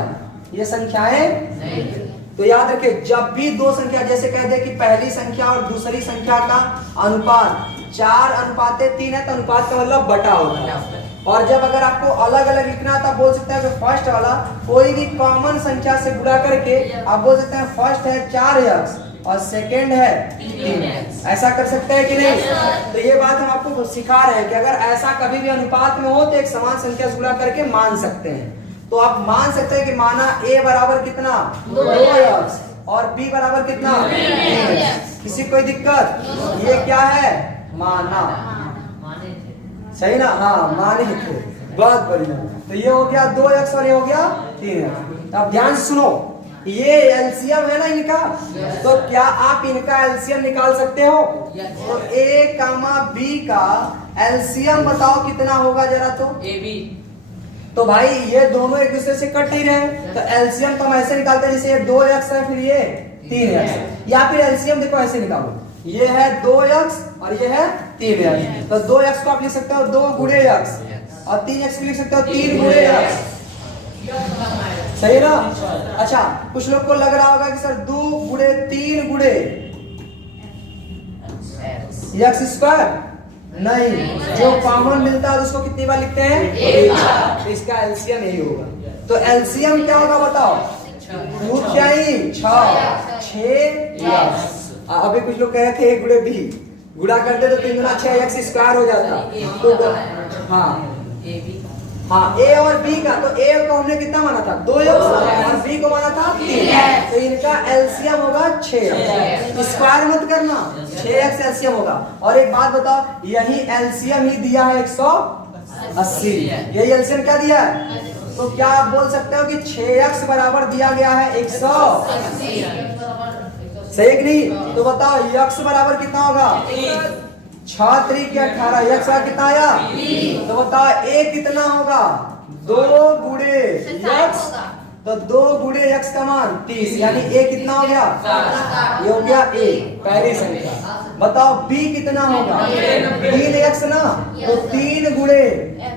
ये संख्याएं नहीं। तो याद रखिए, जब भी दो संख्या, जैसे कह दे कि पहली संख्या और दूसरी संख्या का अनुपात 4 अनुपाते 3 है, तो अनुपात का मतलब बटा होता है। और जब अगर आपको अलग अलग लिखना था, बोल सकते हैं कि फर्स्ट वाला कोई भी कॉमन संख्या से गुणा करके आप बोल सकते हैं फर्स्ट है 4x और सेकंड है 3x, ऐसा कर सकते हैं कि नहीं? तो ये बात हम आपको सिखा रहे हैं कि अगर ऐसा कभी भी अनुपात में हो तो एक समान संख्या से गुणा करके मान सकते हैं। तो आप मान सकते हैं कि माना A बराबर कितना? 2x और B बराबर कितना? 3x। किसी कोई दिक्कत? ये क्या है? माना, सही ना? हाँ, माने थे, बहुत बढ़िया। तो ये हो गया 2x और ये हो गया 3x। अब ध्यान सुनो, ये LCM है ना इनका, तो क्या आप इनका LCM निकाल सकते हो? तो A, B का LCM बताओ कितना होगा जरा? तो AB। तो भाई ये दोनों एक दूसरे से कट ही रहे, तो LCM तो हम ऐसे निकालते हैं जैसे ये 2x है, फिर ये 3x, या फिर LCM देखो ऐसे निकालो, ये है 2x और ये है 3x। तो 2x को आप लिख सकते हो 2 गुणे x और 3x को लिख सकते हो 3 गुणे x, सही ना? अच्छा, कुछ लोग को लग रहा होगा कि सर 2 गुणे 3 गुणे x स्क्वायर, नहीं, जो कॉमन मिलता है उसको कितनी बार लिखते हैं? एक बार। इसका एलसीएम यही होगा। तो एलसीएम क्या होगा बताओ? 2 क्या ही 6। अभी कुछ लोग कह रहे थे 1 गुणे b, गुणा करते तो 3 गुना 6 x स्क्वायर हो जाता। तो हाँ, a और b का, तो a को हमने कितना माना था? 2x और b को माना था 3। तो इनका एलसीएम होगा 6। स्क्वायर मत करना, 6x एलसीएम होगा। और एक बात बताओ, यही एलसीएम ही दिया है 180, यही एलसीएम क्या दिया है? तो क्या आप बोल सकते हो कि 6x बराबर दिया गया है 180, सही कि नहीं? तो बताओ x बराबर कितना होगा? 6 3 के 18, x का कितना आया? तो बताओ a कितना होगा? 2 गुणे x, तो 2 गुणे x का मान 30, यानी a कितना हो गया? ये हो गया a, पहली संख्या। बताओ b कितना होगा? 3x ना, तो 3 गुणे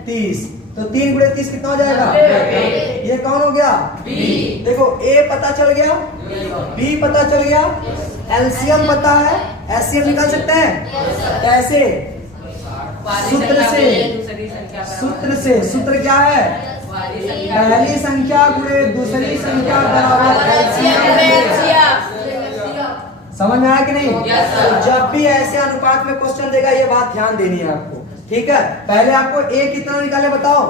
30, तो 3 गुणे 30 कितना हो जाएगा? ये कौन हो गया? देखो ए पता चल गया, बी पता चल गया, एलसीएम पता है, एचसीएफ निकाल सकते हैं कैसे? सूत्र से। सूत्र क्या है? पहली संख्या गुणे दूसरी संख्या बराबर एलसीएम। समझ में आया कि नहीं? तो जब भी ऐसे अनुपात में क्वेश्चन देगा ये बात ध्यान देनी है आपको, ठीक है? पहले आपको ए कितना निकाले बताओ?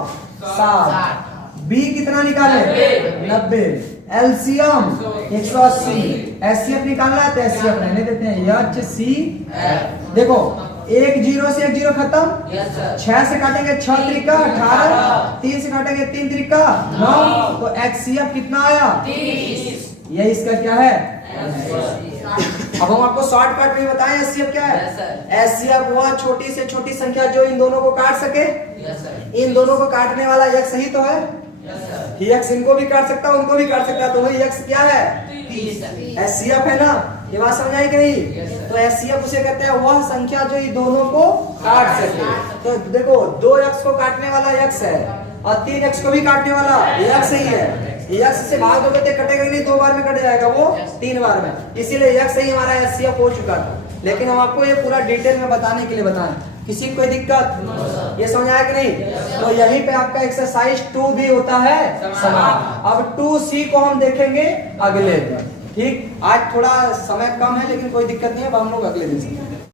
7। बी कितना निकाले? 90। एलसीएम 180। एचसीएफ निकालना है तो एचसीएफ रहने देते हैं, HCF। देखो 1 0 से 1 0 खत्म, 6 से काटेंगे 6 त्रिका 18, 3 से काटेंगे 3 त्रिका 9, तो HCF कितना आया? 30। ये इसका क्या है? अब हम आपको शॉर्टकट में बताएं एचसीएफ क्या है? एचसीएफ वह छोटी से छोटी संख्या जो इन दोनों को काट सके। इन दोनों को काटने वाला x ही तो है। x इनको भी काट सकता है, उनको भी काट सकता है, तो वही x क्या है? एचसीएफ है ना? ये बात समझ आई कि नहीं? तो एचसीएफ उसे कहते हैं वह संख्या जो इन दोनों को काट सके। तो देखो 2x को काटने वाला x है और 3x को भी काटने वाला x ही है। x से भाग दोगे तो कटेगा नहीं, 2 बार में कट जाएगा, वो 3 बार में, इसीलिए x ही हमारा एचसीएफ हो चुका था। लेकिन हम आपको ये पूरा डिटेल में बताने के लिए बताएं, किसी को कोई दिक्कत? ये समझ आया कि नहीं? तो यहीं पे आपका एक्सरसाइज 2 भी होता है समाप्त। अब 2C को हम देखेंगे अगले दिन, ठीक? आज थोड़ा समय कम है लेकिन कोई दिक्कत नहीं है, अब हम लोग अगले दिन